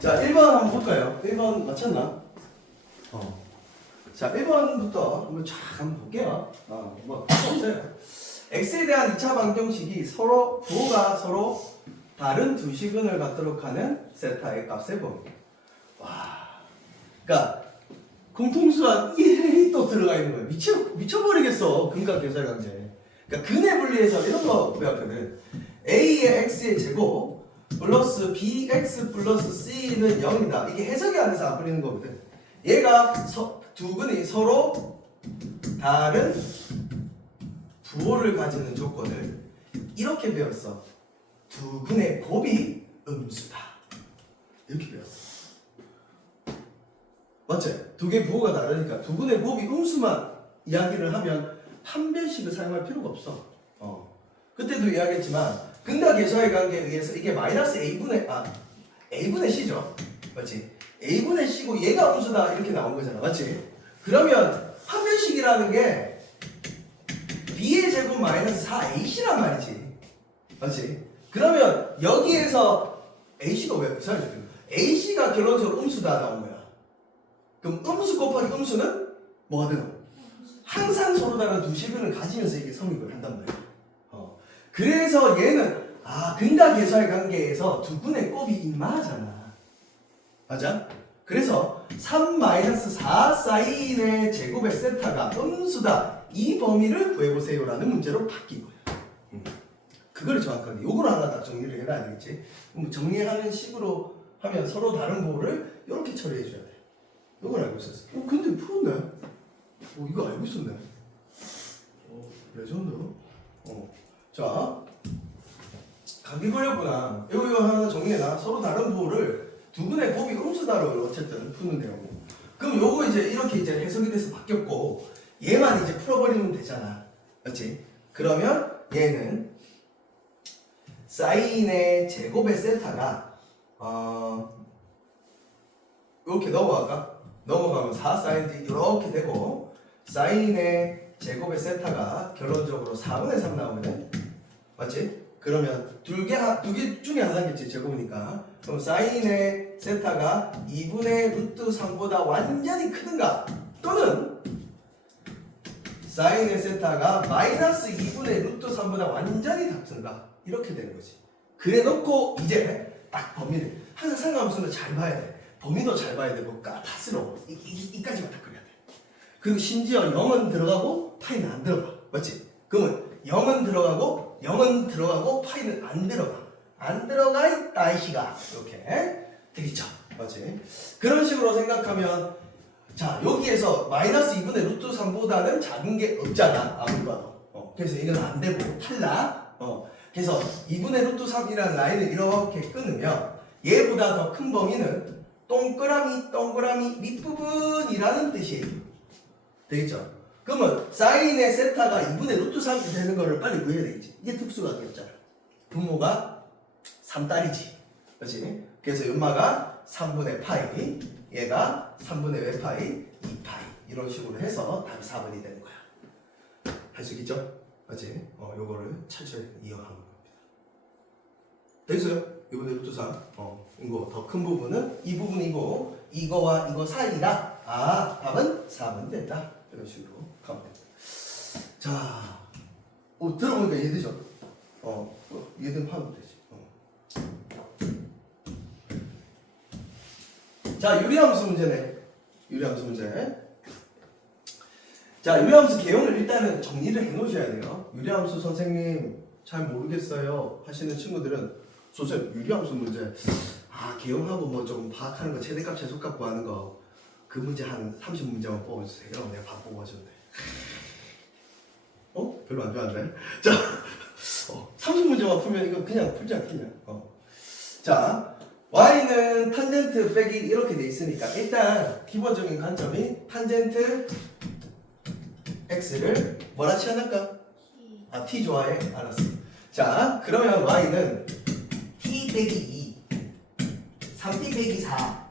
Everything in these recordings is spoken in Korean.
자, 1번 한번 볼까요? 1번 맞췄나? 자, 1번부터 한번 쫙 한번 볼게요. 뭐 없어요. x에 대한 2차 방정식이 부호가 서로 다른 두 시근을 갖도록 하는 세타의 값의 범위. 와, 그러니까 공통수가 1이 또 들어가 있는 거예요. 미쳐버리겠어. 근각 계산 관계. 그러니까 근의 분리해서 이런 거 배웠거든. a의 x의 제곱 플러스 bx 플러스 c는 0이다. 이게 해석이 안 돼서 안 풀리는 거거든. 얘가 두 근이 서로 다른 부호를 가지는 조건을 이렇게 배웠어. 두 근의 곱이 음수다. 이렇게 배웠어. 맞지? 두 개의 부호가 다르니까 두 근의 곱이 음수만 이야기를 하면 판별식을 사용할 필요가 없어. 그때도 이야기했지만 근각 계수의 관계에 의해서 이게 마이너스 a분의 c죠. 맞지? a분의 c고 얘가 음수다 이렇게 나온 거잖아. 맞지? 그러면 판별식이라는 게 b의 제곱 마이너스 4ac란 말이지. 맞지? 그러면 여기에서 ac가 왜 이상하지? ac가 결론적으로 음수다 나온 거야. 그럼 음수 곱하기 음수는 뭐가 되나? 항상 서로 다른 두 식을 가지면서 이게 성립을 한단 말이야. 그래서 얘는 근각 계수의 관계에서 두 근의 곱이 임마하잖아. 맞아? 그래서 3-4 사인의 제곱의 세타가 음수다. 이 범위를 구해보세요라는 문제로 바뀐 거야. 그걸 정확하게 요거를 하나 딱 정리를 해놔야 되겠지. 정리하는 식으로 하면 서로 다른 부호를 이렇게 처리해 줘야 돼. 이걸 알고 있었어. 근데 풀었네. 이거 알고 있었네. 레전드. 자, 감기 걸렸구나. 이거 하나 정리해놔. 서로 다른 부호를 두 근의 곱이 음수다로 어쨌든 푸는 내용. 그럼 요거 이렇게 해석이 돼서 바뀌었고 얘만 풀어버리면 되잖아. 맞지? 그러면 얘는 사인의 제곱의 세타가 이렇게 넘어가면 4 사인 이렇게 되고 사인의 제곱의 세타가 결론적으로 4분의 3 나오거든. 맞지? 그러면 두 개 중에 하나겠지. 제곱이니까. 그럼 사인의 세타가 2분의 루트 3보다 완전히 크든가 또는 사인의 세타가 마이너스 2분의 루트 3보다 완전히 작든가 이렇게 되는 거지. 그래 놓고 이제 딱 범위를 항상 상관함수는 잘 봐야 돼. 범위도 잘 봐야 되고 다스러워. 이까지만 딱 그려야 돼. 그리고 심지어 0은 들어가고 파이는 안 들어가. 맞지? 그러면 0은 들어가고 파이는 안 들어가. 안 들어가 있다 이시가 이렇게 되겠죠. 맞지? 그런 식으로 생각하면 자 여기에서 마이너스 2분의 루트 3보다는 작은 게 없잖아. 아무리 봐도. 그래서 이건 안 되고 탈락. 그래서 2분의 루트 3이라는 라인을 이렇게 끊으면 얘보다 더 큰 범위는 동그라미 밑부분이라는 뜻이에요. 되겠죠? 그러면 사인의 세타가 2분의 루트 3이 되는 거를 빨리 구해야 되겠지. 이게 특수가 되었잖아. 분모가 3달이지. 그렇지? 그래서 연마가 3분의 파이, 얘가 3분의 몇 파이, 2파이 이런 식으로 해서 답이 4번이 되는 거야. 할 수 있겠죠? 맞지? 요거를 철저히 이어가는 겁니다. 되겠어요? 2분의 루트 3. 이거 더 큰 부분은 이 부분이고 이거와 이거 사이라 답은 4번이 된다. 이런 식으로 가면 됩니다. 자, 들어보니까 이해되죠? 이해되면 하면 되지. 자, 유리함수 문제네. 유리함수 문제. 자, 유리함수 개요는 일단은 정리를 해 놓으셔야 돼요. 유리함수 선생님 잘 모르겠어요 하시는 친구들은 선생님 유리함수 문제 개요하고 뭐 좀 파악하는 거 최대값 최소값 구하는 거 그 문제 한 30문제만 뽑아주세요. 내가 다 뽑아줬네. 별로 안 좋아하네. 자, 30문제만 풀면 이거 그냥 풀지 않겠냐. 자, y는 탄젠트 빼기 이렇게 돼 있으니까 일단 기본적인 관점이 탄젠트 x를 뭐라 치환할까? t 좋아해? 알았어. 자, 그러면 y는 t 빼기 2 3t 빼기 4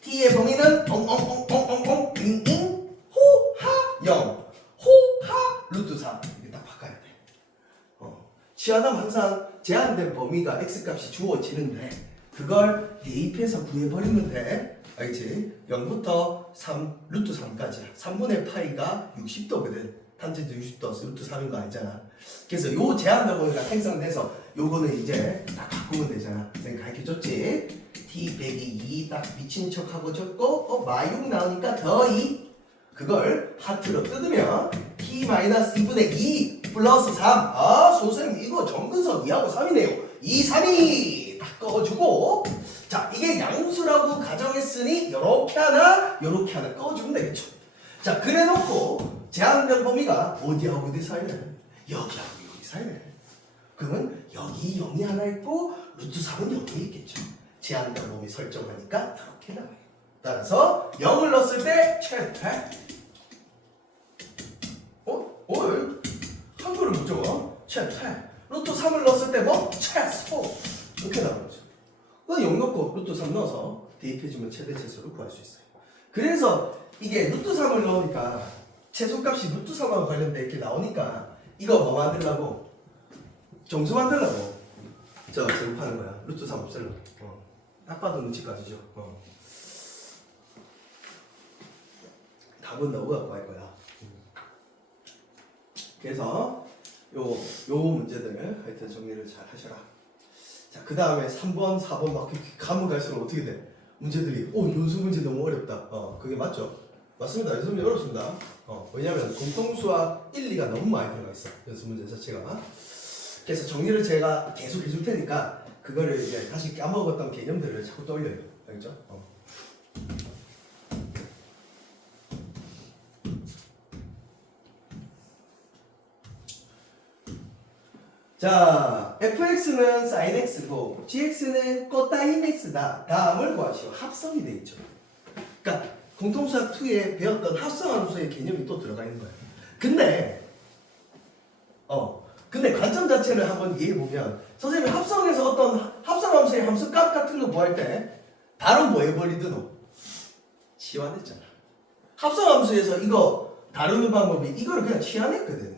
t의 범위는 잉잉 호하 0 호하 루트 3 이렇게 딱 바꿔야 돼. 치환하면 항상 제한된 범위가 x값이 주어지는데 그걸 대입해서 구해버리면 돼. 알겠지? 0부터 3, 루트 3까지야. 3분의 파이가 60도거든. 탄젠트 60도, 루트 3인 거 알잖아. 그래서 요 제한된 범위가 생성돼서 요거는 이제 딱 바꾸면 되잖아. 선생님 가르쳐줬지? t 빼기 2 딱 미친 척하고 적고 마육 나오니까 더 2. 그걸 하트로 뜯으면 t-2분의 2 플러스 3. 아 선생님 이거 정근석 2하고 3이네요. 2, 3이 딱 꺼주고 자 이게 양수라고 가정했으니 요렇게 하나 요렇게 하나 꺼주면 되겠죠. 자 그래놓고 제한된 범위가 어디하고 어디 사이네? 여기하고 여기 사이네. 그러면 여기 0이 하나 있고 루트 3은 여기에 있겠죠. 제한된 범위 설정하니까 이렇게 나와요. 따라서 0을 넣었을 때 최대 한글을 못 적어? 최대 루트 3을 넣었을 때 뭐? 최소 이렇게 나오는 거죠. 0 넣고 루트 3 넣어서 대입해주면 최대 최소를 구할 수 있어요. 그래서 이게 루트 3을 넣으니까 최소값이 루트 3하고 관련돼 이렇게 나오니까 이거 뭐 만들려고? 정수 만들려고 제곱하는 거야. 루트 3 없애려고. 딱 봐도 눈치까지죠. 답은 너가 구할 거야. 그래서 요 문제들 하여튼 정리를 잘 하셔라. 자, 그 다음에 3번, 4번 막 가면 갈수록 어떻게 돼? 문제들이 연수 문제 너무 어렵다. 그게 맞죠? 맞습니다. 연수 문제 어렵습니다. 왜냐면 공통수와 1, 2가 너무 많이 들어가 있어. 연수 문제 자체가. 그래서 정리를 제가 계속 해줄 테니까 그거를 이제 다시 까먹었던 개념들을 자꾸 떠올려요. 알겠죠? 자, fx는 sin x고 gx는 cosine x다. 다음을 구하시오. 합성이 돼 있죠. 그러니까 공통수학 2에 배웠던 합성함수의 개념이 또 들어가 있는 거예요. 근데 관점 자체를 한번 이해해 보면 선생님이 합성에서 어떤 합성함수의 함수값 같은 거 구할 때 바로 뭐 해버리드노? 치환했잖아. 합성함수에서 이거 다루는 방법이 이거를 그냥 치환했거든.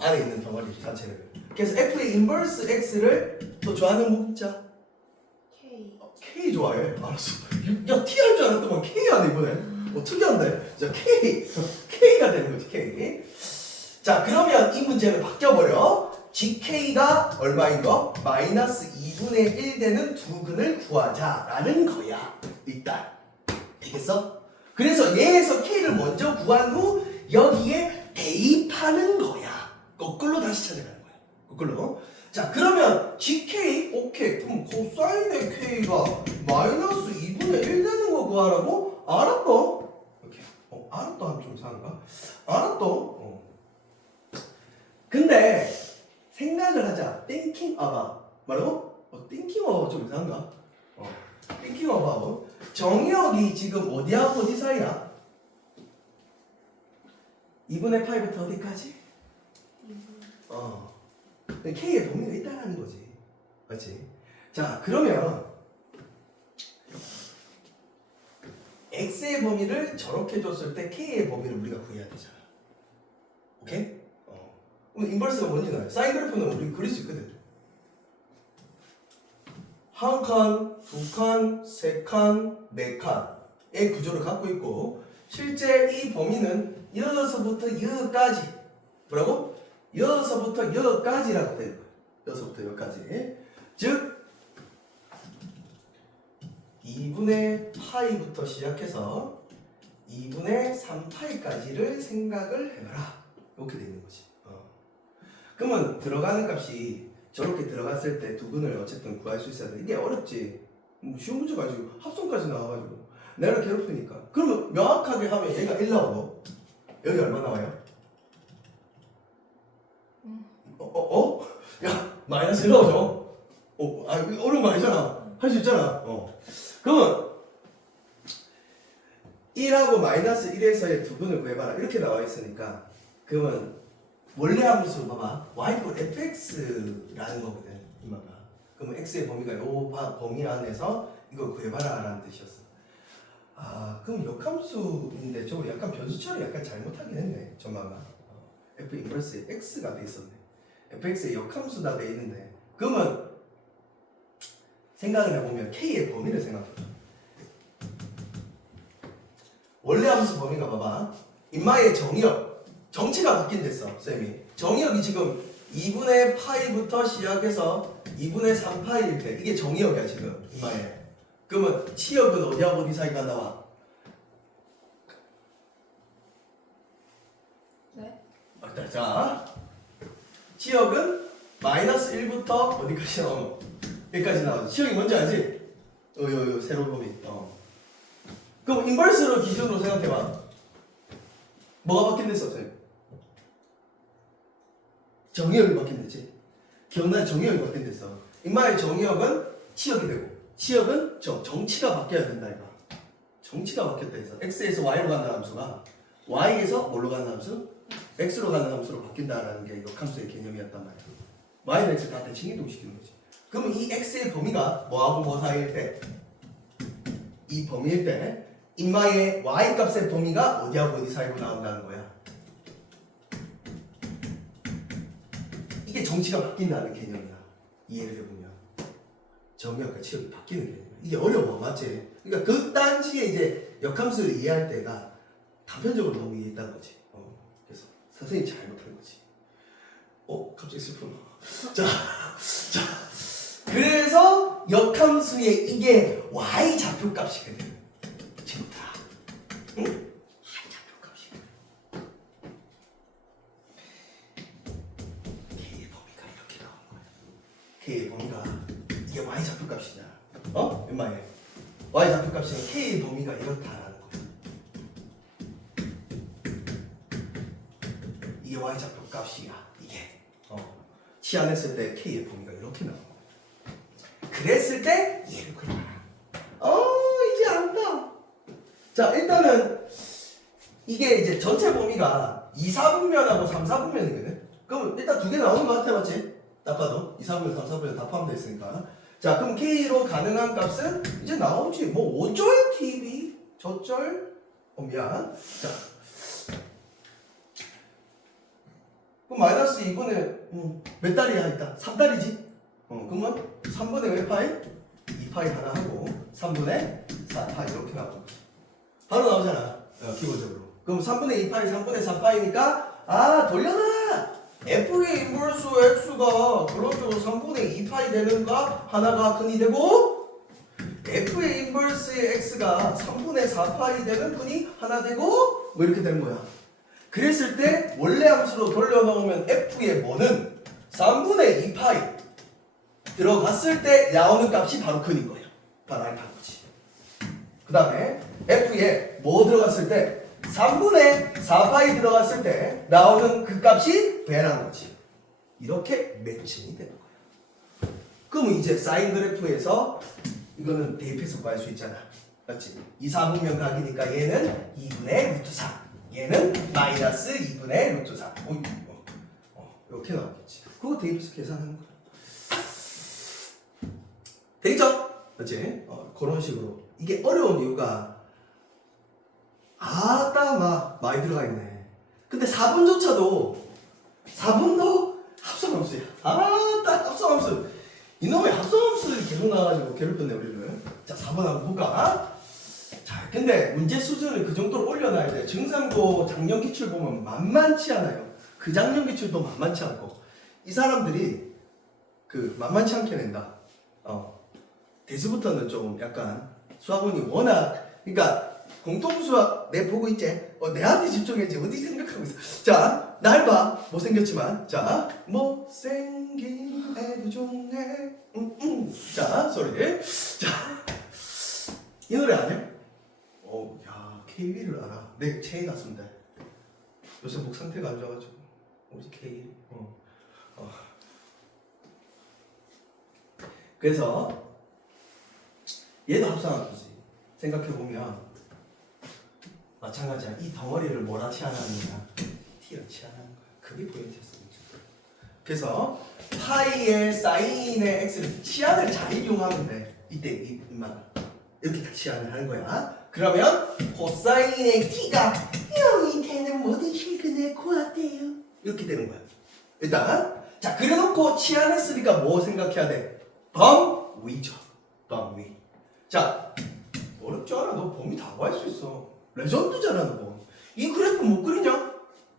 안에 있는 덩어리 자체를. 그래서 f의 인버스 x를 또 좋아하는 문자 K 좋아해. 알았어. 야 T 할 줄 알았더만 K 하네 이번에. 특이한데. 자 K가 되는 거지 K. 자 그러면 이 문제는 바뀌어버려. GK가 얼마인 거? 마이너스 2분의 1 되는 두 근을 구하자라는 거야. 일단 되겠어? 그래서 얘에서 K를 먼저 구한 후 여기에 대입하는 거야. 거꾸로 다시 찾아가는 거야. 거꾸로. 자 그러면 GK 오케이. 그럼 코사인의 K가 마이너스 2분의 1 되는 거 구하라고? 알았어. 이렇게. 알았다 하면 좀 이상한가? 알았어. 근데 생각을 하자. thinking about 뭐라고? thinking about 좀 이상한가? thinking about 정역이 지금 어디하고 어디 사이야? 2분의 8부터 어디까지? K의 범위가 있다는 거지. 맞지? 자 그러면 X의 범위를 저렇게 줬을 때 K의 범위를 우리가 구해야 되잖아. 오케이? 그럼 인버스가 뭔지 나요? 사인 그래프는 우리 그릴 수 있거든. 한 칸, 두 칸, 세 칸, 네 칸의 구조를 갖고 있고 실제 이 범위는 여기서부터 여기까지 뭐라고? 여기서부터 여기까지라고 되는 거예요. 여기서부터 여기까지. 즉 2분의 파이부터 시작해서 2분의 3파이까지를 생각을 해봐라. 이렇게 되는 거지. 그러면 들어가는 값이 저렇게 들어갔을 때 두 근을 어쨌든 구할 수 있어야 돼. 이게 어렵지. 쉬운 문제 가지고 합성까지 나와가지고 내가 괴롭히니까. 그러면 명확하게 하면 얘가 1 나오고 여기 얼마 나와요? 야 마이너스 1 나오죠? 어려운 거 아니잖아. 할 수 있잖아. 그러면 1하고 마이너스 1에서의 두 근을 구해봐라. 이렇게 나와 있으니까 그러면 원래 함수 봐봐. y = fx라는 거거든. 이마가. 그러면 x의 범위가 요 범위 안에서 이걸 구해봐라 라는 뜻이었어. 그럼 역함수인데 저거 약간 변수 처리 약간 잘못하긴 했네. 전마가. f 인버스에 x가 돼 있었네. fx의 역함수다 돼 있는데 그러면 생각을 해보면 K의 범위를 생각해봐. 원래 함수 범위가 봐봐. 인마의 정의역. 정치가 바뀐댔어, 쌤이. 정의역이 지금 2분의 파이부터 시작해서 2분의 3파이일 때 이게 정의역이야, 지금. 인마의. 그러면 치역은 어디하고 어디 사이가 나와? 네. 자, 치역은 마이너스 1부터 어디까지 나오노? 여기까지 나오지. 치역이 뭔지 알지? 요 세로 범위. 그럼 인버스로 기준으로 생각해봐. 뭐가 바뀐댔어, 쌤? 정의역이 바뀐댔지. 기억나? 정의역이 바뀐댔어. 인마의 정의역은 치역이 되고 치역은 정치가 바뀌어야 된다 이거. 정치가 바뀌었다 해서 x에서 y로 가는 함수가 y에서 뭘로 가는 함수? x로 가는 함수로 바뀐다라는 게 역함수의 개념이었단 말이야. y는 x 다 대칭 이동시키는 거지. 그러면 이 x의 범위가 뭐하고 뭐 사이일 때? 이 범위일 때 인마의 y 값의 범위가 어디하고 어디 사이로 나온다는 거야. 이게 정치가 바뀐다는 개념이야. 이해를 해보면 정의역과 치역이 바뀌는 개념이야. 이게 어려워, 맞지? 그러니까 그 당시에 이제 역함수를 이해할 때가 단편적으로 너무 이해했다는 거지. 그래서 선생님이 잘못한 거지. 갑자기 슬프나. 자, 그래서 역함수의 이게 y 좌표값이거든. 친구들아, 응? y 좌표값이거든. K의 범위가 이렇게 나오는 거야. K의 범위가 이게 y 좌표값이냐? 웬만해. y 좌표값은 K의 범위가 이렇다라는 거야. 이게 y 좌표값이야. 이게 치환했을 때 K의 범위가 이렇게 나오는 거야. 그랬을 때 얘를 그려봐라. 이제 안다. 자, 일단은 이게 이제 전체 범위가 2, 4분면하고 3, 4분면이거든. 그럼 일단 두 개 나오는 것 같아, 맞지? 딱 봐도 2, 4분면, 3, 4분면 다 포함되어 있으니까. 자, 그럼 K로 가능한 값은 이제 나오지. 뭐 5절 TV, 저절, 미안. 자, 그럼 마이너스 2분의 몇 달이야 일단? 3달이지? 그러면 3분의 몇 파이? 2파이 하나 하고 3분의 4파이 이렇게 나오고 바로 나오잖아. 기본적으로. 그럼 3분의 2파이, 3분의 4파이니까 돌려놔! F의 인버스 X가 결론적으로 3분의 2파이 되는가? 하나가 근이 되고 F의 인버스 X가 3분의 4파이 되는 근이 하나 되고 뭐 이렇게 되는 거야. 그랬을 때 원래 함수로 돌려놓으면 F의 뭐는 3분의 2파이 들어갔을 때 나오는 값이 바로 근인 거예요. 바로 알파고지. 그 다음에 F에 뭐 들어갔을 때 3분의 4파이 들어갔을 때 나오는 그 값이 배라는 거지. 이렇게 매칭이 되는 거야. 그러면 이제 사인 그래프에서 이거는 대입해서 구할 수 있잖아. 맞지? 2, 4분면 각이니까 얘는 2분의 루트 4 얘는 마이너스 2분의 루트 4 이렇게 나오겠지. 그거 대입해서 계산하는 거야. 되겠죠? 그렇지? 그런 식으로. 이게 어려운 이유가 많이 들어가 있네. 근데 4분조차도 4분도 합성함수야. 합성함수. 이놈의 합성함수들이 계속 나와가지고 괴롭혔네 우리를. 자, 4번 한번 볼까? 자, 근데 문제 수준을 그 정도로 올려놔야 돼. 증상도 작년 기출 보면 만만치 않아요. 그 작년 기출도 만만치 않고 이 사람들이 만만치 않게 낸다. 대수부터는 좀 약간 수학원이 워낙 그러니까 공통수학 내 보고 있지? 내한테 집중했지? 어디 생각하고 있어? 자, 날 봐. 못생겼지만 자, 못생긴 애도 좋네. 자, 소리. 자, 이 노래 아냐? 야, KB를 알아. 내 체인 갔습니다. 요새 목 상태가 안 좋아가지고 오지 K. 그래서 얘도 합성함수지. 생각해보면 마찬가지야. 이 덩어리를 뭐라 치환하느냐? T로 치환하는 거야. 그게 포인트였어. 그래서 파이의 사인의 x를 치환을 잘 이용하면 돼. 이때 이만 이렇게 다 치환을 하는 거야. 그러면 코사인의 t가 0이 되는 모든 실근의 코앞이에요. 이렇게 되는 거야. 일단 자, 그래놓고 치환했으니까 뭐 생각해야 돼? 범위죠. 범위. 자, 어렵지 않아. 너 범위 다 구할 수 있어. 레전드잖아, 너. 이 그래프 못 그리냐?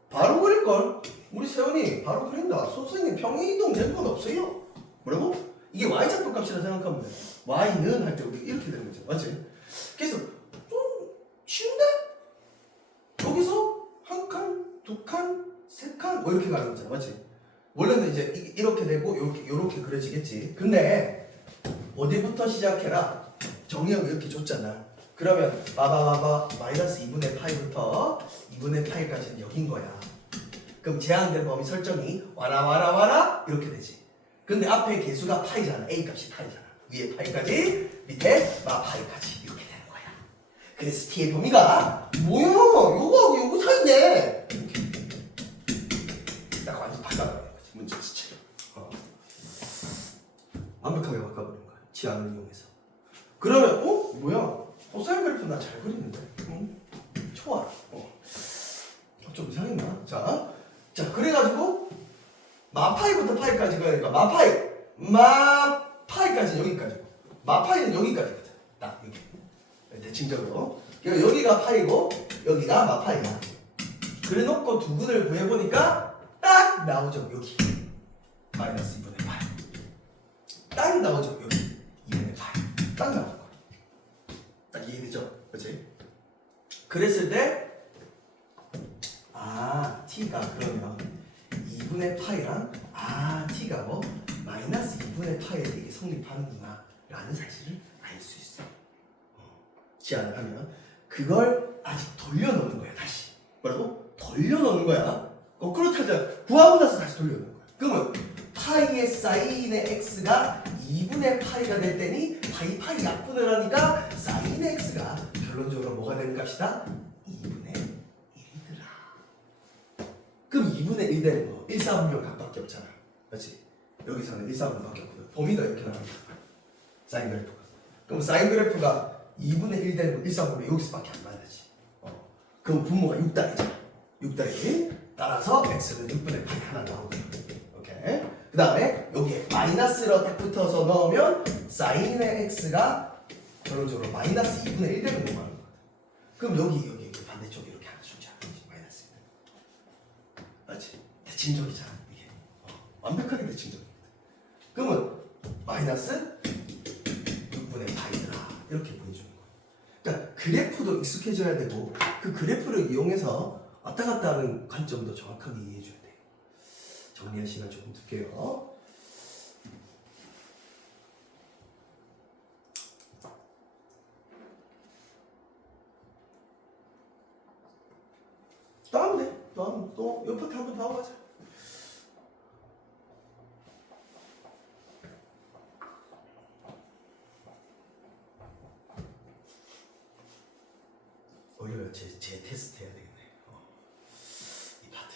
바로 그릴걸. 우리 세훈이 바로 그린다. 선생님 평행 이동 된 건 없어요. 뭐라고? 이게 y좌표 값이라 생각하면 돼. y는 할 때 우리 이렇게 되는 거죠. 맞지? 그래서 좀 쉬운데? 여기서 한 칸, 두 칸, 세 칸, 뭐 이렇게 가는 거잖아. 맞지? 원래는 이제 이렇게 되고 요렇게 그려지겠지. 근데 어디부터 시작해라? 정의형 이렇게 줬잖아. 그러면 마이너스 2분의 파이부터 2분의 파이까지는 여긴 거야. 그럼 제한된 범위 설정이 와라 이렇게 되지. 근데 앞에 개수가 파이잖아. A 값이 파이잖아. 위에 파이까지, 밑에 파이까지 이렇게 되는 거야. 그래서 t의 범위가 뭐야? 요거 사이네. 이렇게 딱 완전 바꿔버리는 거지. 문제 자체를. 완벽하게 바꿔버리는 거야. 지향을 이용해서. 그러면 뭐야? 사인 그래프 나 잘 그리는데. 응? 좋아. 좀 이상했나? 자 그래가지고 마파이부터 파이까지 가니까 마파이까지 여기까지. 마파이는 여기까지거든. 딱 여기. 대칭적으로. 여기가 파이고 여기가 마파이야. 그래놓고 두 근을 구해보니까 딱 나오죠. 여기 마이너스 2분의 파이. 딱 나오죠. 여기 2분의 파이. 딱 나오는 거야. 딱 이해되죠? 그렇지? 그랬을 때 t가 그러면 2분의 파이랑 t가 뭐 마이너스 2분의 파이에 이게 성립하는구나 라는 사실을 알 수 있어. 지안을 하면 그걸 아직 돌려놓는 거야. 다시 뭐라고? 돌려놓는 거야. 거꾸로 타자 구하고 나서 다시 돌려놓는 거야. 그러면 파이의 사인의 x가 2분의 파이가 될 때니 파이 약분을 하니까 사인의 x가 결론적으로 뭐가 되는 값이다? 2분의 1이더라. 그럼 2분의 1 되는 거 1, 4분면 각밖에 없잖아. 그렇지? 여기서는 1, 4분밖에 없거든. 범위가 이렇게 나옵니다. 사인 그래프가. 그럼 사인 그래프가 2분의 1 되는 거 1, 4분면 여기서밖에 안 맞지. 그럼 분모가 6달이잖아. 6달이 따라서 x는 6분의 8 하나 나오거든. 오케이. 그 다음에 여기에 마이너스로 딱 붙어서 넣으면 사인의 x가 결론적으로 마이너스 2분의 1 되는 거 말하는 거거든. 그럼 여기 반대쪽에 이렇게 하나 주자. 마이너스 1. 맞지? 대칭적이잖아 이게. 완벽하게 대칭적이거든. 그러면 마이너스 6분의 파이더라 이렇게 보여주는 거야. 그러니까 그래프도 익숙해져야 되고 그 그래프를 이용해서 왔다 갔다 하는 관점도 정확하게 이해해줘야 돼. 정리할 시간 조금 둘게요. 또 하면 돼. 또 옆에 한번 더 하고 가자. 어려워요. 제 테스트 해야 되겠네. 이 파트.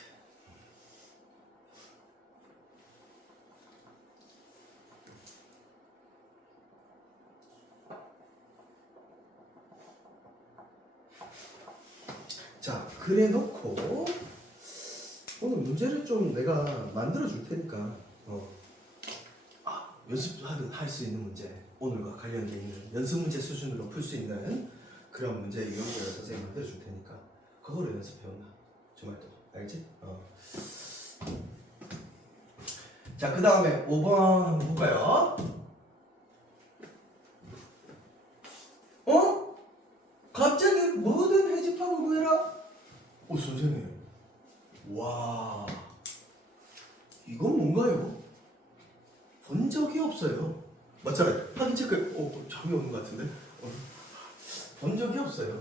자, 그래 놓고 오늘 문제를 좀 내가 만들어 줄 테니까 연습할 수 있는 문제, 오늘과 관련되어 있는 연습 문제 수준으로 풀 수 있는 그런 문제 이용해서 선생님이 만들어 줄 테니까 그거를 연습해온다. 주말 동안. 알지? 자, 그 다음에 5번 한번 볼까요? 갑자기 뭐든 해집합을 구해라? 선생님. 와, 이건 뭔가요? 본 적이 없어요. 맞잖아요. 확인 체크. 잠이 오는 것 같은데. 본 적이 없어요.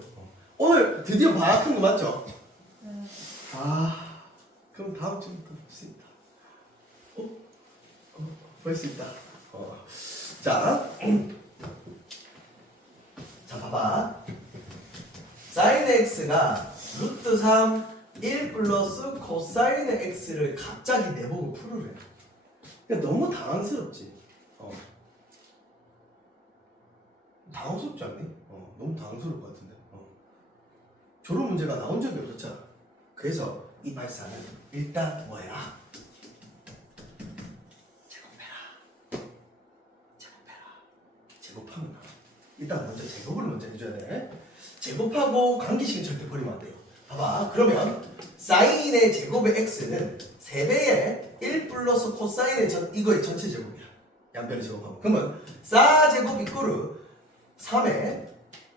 오늘 드디어 방학한 거 맞죠? 네. 그럼 다음 주부터 볼 수 있다. 볼 수 있다. 자, 봐봐. 사인 x가 루트 3, 1 플러스 코사인의 x를 갑자기 내보고 풀으래. 그러니까 너무 당황스럽지. 당황스럽지 않니? 너무 당황스러울 것 같은데. 저런 문제가 나온 적이 없었잖아. 그래서 이 발사는 일단 뭐야? 제곱하면 나와. 일단 먼저 제곱을 먼저 해줘야 돼. 제곱하고 관계식은 절대 버리면 안 돼요. 봐봐. 그러면 사인의 제곱의 x는 3배의 1 플러스 코사인의 이거의 전체 제곱이야. 양변을 제곱하면. 그러면 4제곱 이꼬르 3의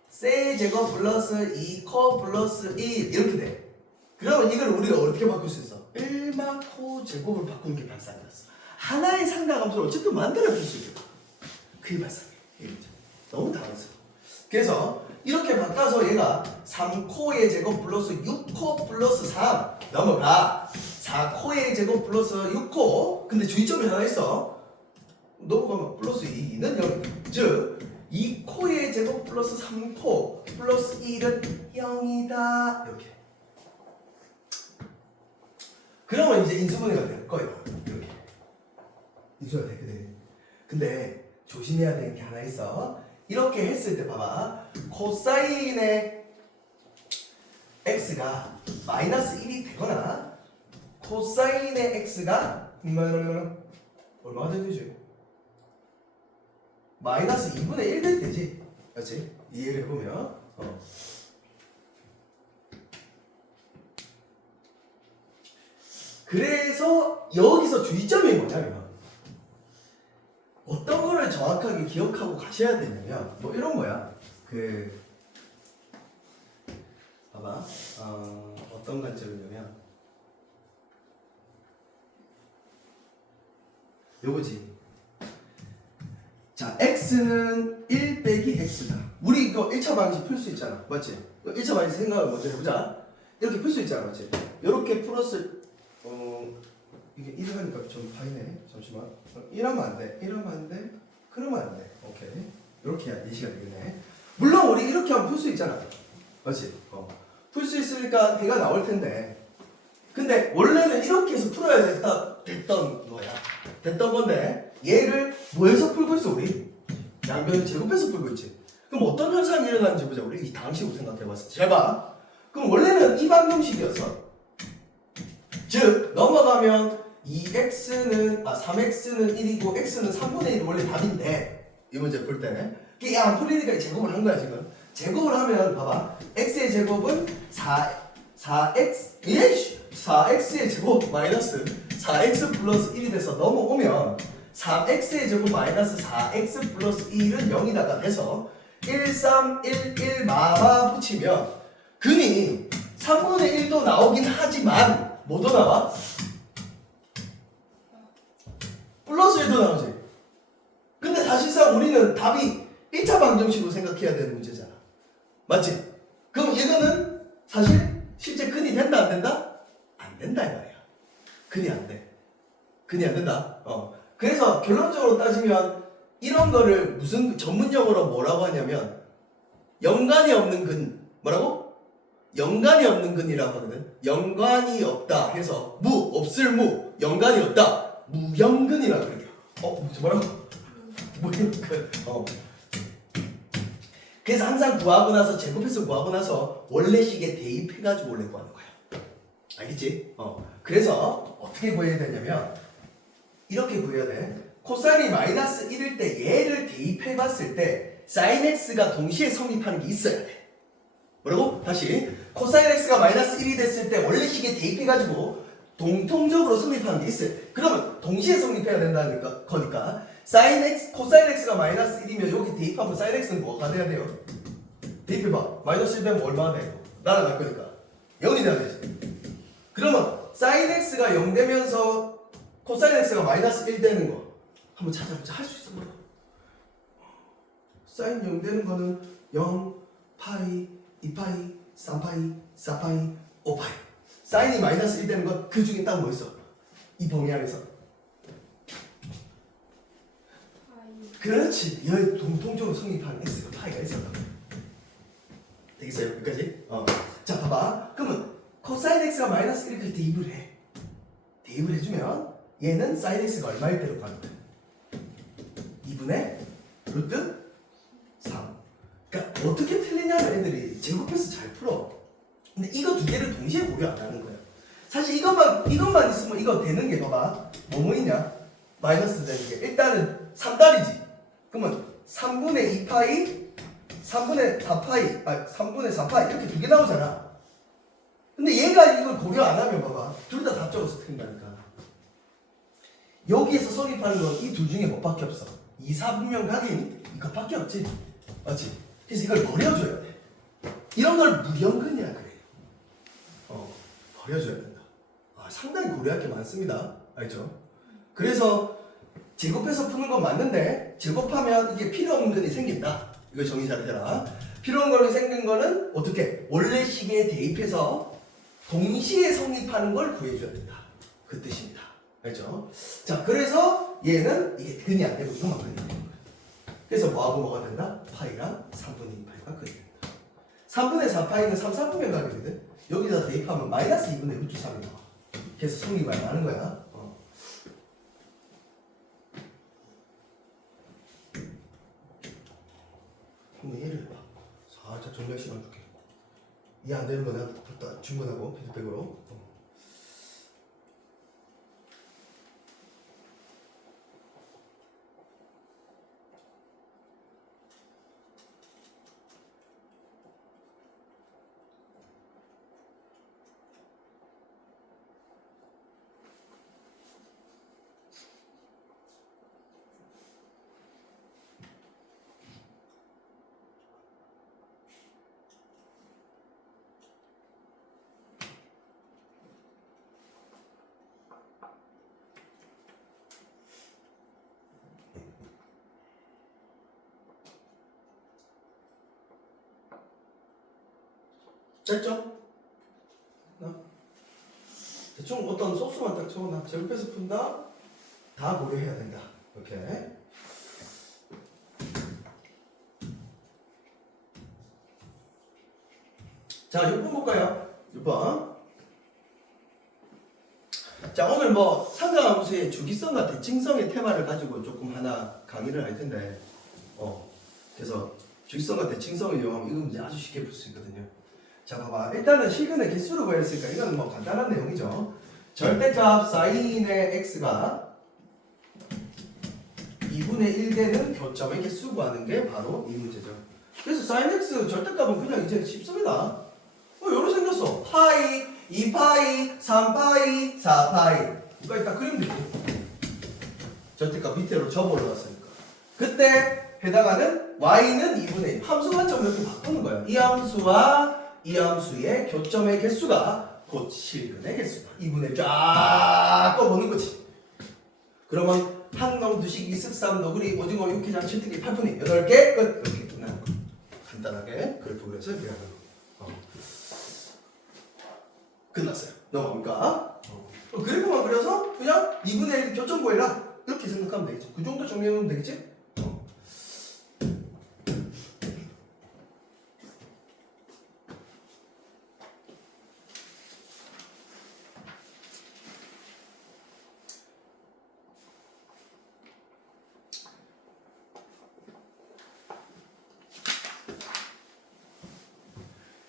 세제곱 플러스 2코 플러스 1 이렇게 돼. 그러면 이걸 우리가 어떻게 바꿀 수 있어? 1마코 제곱을 바꾸는 게 발상이었어. 하나의 상당함수를 어쨌든 만들어줄 수 있겠다. 그게 발상이에요. 너무 당황스러워. 그래서 이렇게 바꿔서 얘가 3코의 제곱 플러스 6코 플러스 3 넘어가 4코의 제곱 플러스 6코 근데 주의점이 하나 있어. 넘어가면 플러스 2는 0. 즉 2코의 제곱 플러스 3코 플러스 1은 0이다. 이렇게. 그러면 이제 인수분해가 될 거예요. 이렇게. 인수가 되거든. 근데 조심해야 되는 게 하나 있어. 이렇게 했을 때 봐봐. 코사인의 x가 마이너스 1이 되거나 코사인의 x가 얼마가 되지? 마이너스 2분의 1 될 때지. 그렇지? 이해를 해보면 그래서 여기서 주의점이 뭐냐면 어떤 거를 정확하게 기억하고 가셔야 되냐면 뭐 이런 거야. 봐봐. 어떤 관점이냐면 요거지. 자, x는 1 빼기 x다. 우리 이거 1차 방식 풀 수 있잖아. 맞지? 1차 방식 생각을 먼저 해보자. 이렇게 풀 수 있잖아. 맞지? 이렇게 풀었을 이게 1 하니까 좀 파이네. 잠시만. 이러면 안 돼. 이러면 안 돼. 그러면 안 돼. 오케이. 이렇게 해야 예시가 되겠네. 물론 우리 이렇게 하면 풀 수 있잖아. 맞지? 풀 수 있으니까 대가 나올 텐데. 근데 원래는 이렇게 해서 풀어야 됐던 거야. 됐던 건데 얘를 뭐해서 풀고 있어 우리? 양변을 제곱해서 풀고 있지. 그럼 어떤 현상이 일어나는지 보자. 우리 이 당식으로 생각해봤어. 잘 봐. 그럼 원래는 이 방정식이었어. 즉 넘어가면 3x는 1이고 x는 3분의 1이 원래 답인데 이 문제 풀 때는 이게 안 풀리니까 제곱을 한 거야 지금. 제곱을 하면 봐봐. x의 제곱은 4x의 제곱 마이너스 4x 플러스 1이 돼서 넘어오면 3x의 제곱 마이너스 4x 플러스 1은 0이다가 돼서 1, 3, 1, 1 마마 붙이면 근이 3분의 1도 나오긴 하지만 뭐도 나와? 플러스 1도 나오지. 근데 사실상 우리는 답이 1차 방정식으로 생각해야 되는 문제잖아. 맞지? 그럼 이거는 사실 실제 근이 된다 안 된다? 안 된다 이 말이야. 근이 안 돼. 근이 안 된다. 그래서 결론적으로 따지면 이런 거를 무슨 전문용어로 뭐라고 하냐면 연관이 없는 근. 뭐라고? 연관이 없는 근이라고 하거든. 연관이 없다 해서 없을 연관이 없다. 무연근이라고 그래요. 뭐라고? 무연근. 그래서 항상 구하고 나서 제곱해서 구하고 나서 원래식에 대입해가지고 원래 구하는 거야. 알겠지? 그래서 어떻게 구해야 되냐면 이렇게 구해야 돼. 코사인이 마이너스 1일 때 얘를 대입해봤을 때 사인 x가 동시에 성립하는 게 있어야 돼. 뭐라고? 다시 코사인 x가 마이너스 1이 됐을 때 원래식에 대입해가지고 동통적으로 성립하는 게 있어요. 그러면 동시에 성립해야 된다는 거니까 코사인 x가 마이너스 1이면 여기 대입하면 사인 x는 뭐가 돼야 돼요? 대입해봐. 마이너스 1 되면 얼마나 돼요? 날아갈 거니까 0이 돼야 되지. 그러면 사인 x가 0 되면서 코사인 x가 마이너스 1 되는 거 한번 찾아보자. 할 수 있어. 뭐야? 사인 0 되는 거는 0, 파이, 2파이, 3파이, 4파이, 5파이. 사인이 마이너스 1 되는 건 그 중에 딱 뭐 있어? 이 범위 안에서. 그렇지. 여기 동통적으로 성립하는 x가 파이가 있었다. 되겠어요? 여기까지? 자, 봐봐. 그러면 코사인 x가 마이너스 1을 대입을 해. 대입을 해주면 얘는 사인 x가 얼마일 때로 가는 거야? 2분의 루트 3. 그러니까 어떻게 틀리냐면 애들이 제곱해서 잘 풀어. 근데 이거 두 개를 동시에 고려 안 하는 거야. 사실 이것만 있으면 이거 되는 게 봐봐. 뭐뭐 있냐? 마이너스 되는 게 일단은 3달이지. 그러면 3분의 2파이 3분의 4파이 3분의 4파이 이렇게 두 개 나오잖아. 근데 얘가 이걸 고려 안 하면 봐봐. 둘 다 답적으로 틀린다니까. 여기에서 성립하는 건 이 둘 중에 뭐밖에 없어. 2, 4분명 각인 이것밖에 없지. 맞지? 그래서 이걸 버려줘야 돼. 이런 걸 무형근이라 그래. 버려줘야 된다. 상당히 고려할 게 많습니다. 알죠? 그래서 제곱해서 푸는 건 맞는데 제곱하면 이게 필요 없는 근이 생긴다. 이거 정리 잘 해라. 필요 없는 근이 생긴 거는 어떻게? 원래 식에 대입해서 동시에 성립하는 걸 구해줘야 된다. 그 뜻입니다. 알죠? 자, 그래서 얘는 이게 근이 안 되고 이것만 근이 되는 거야. 그래서 뭐하고 뭐가 된다? 파이랑 3분의 2파이가 근이 된다. 3분의 4파이는 3, 4분의 각이거든. 여기다 대입하면 마이너스 2분의 루트 3이 나와. 그래서 성립이 안 나는 거야. 근데 얘를 해봐. 살짝 정리할 시간 줄게. 이해 안 되는 거 내가 다 질문하고 피드백으로. 됐죠? 대충 어떤 소스만 딱 적어놔. 제곱해서 푼다. 다 고려해야 된다. 이렇게. 자, 6번 볼까요? 6번. 자, 오늘 뭐 상가함수의 주기성과 대칭성의 테마를 가지고 조금 하나 강의를 할 텐데, 그래서 주기성과 대칭성을 이용하면 이거 문제 아주 쉽게 풀 수 있거든요. 자, 봐봐. 일단은 실근의 개수로 구했으니까 이거는 뭐 간단한 내용이죠. 절대값 사인의 x가 2분의 1 되는 교점의 개수 구하는 게 바로 이 문제죠. 그래서 사인 x 절대값은 그냥 이제 쉽습니다. 요로 생겼어. 파이, 2파이, 3파이, 4파이. 여기까지 딱 그리면 되지. 절대값 밑으로 접어 올라왔으니까. 그때 해당하는 y는 2분의 1. 함수 관점 이렇게 바꾸는 거예요. 이 함수와 이 함수의 교점의 개수가 곧 실근의 개수다. 2분의 1 쫙 꺼보는 거지. 그러면 한놈, 두식, 이슥, 삼너구리, 오징어, 육개장, 칠뜨기, 8분의 8개 끝. 이렇게 끝나는 거. 간단하게 그래프 그려서 이렇게 하는 거. 끝났어요. 넘어갑니까? 그래프만 그려서 그냥 2분의 1 교점 구해라. 이렇게 생각하면 되겠지. 그 정도 정리하면 되겠지?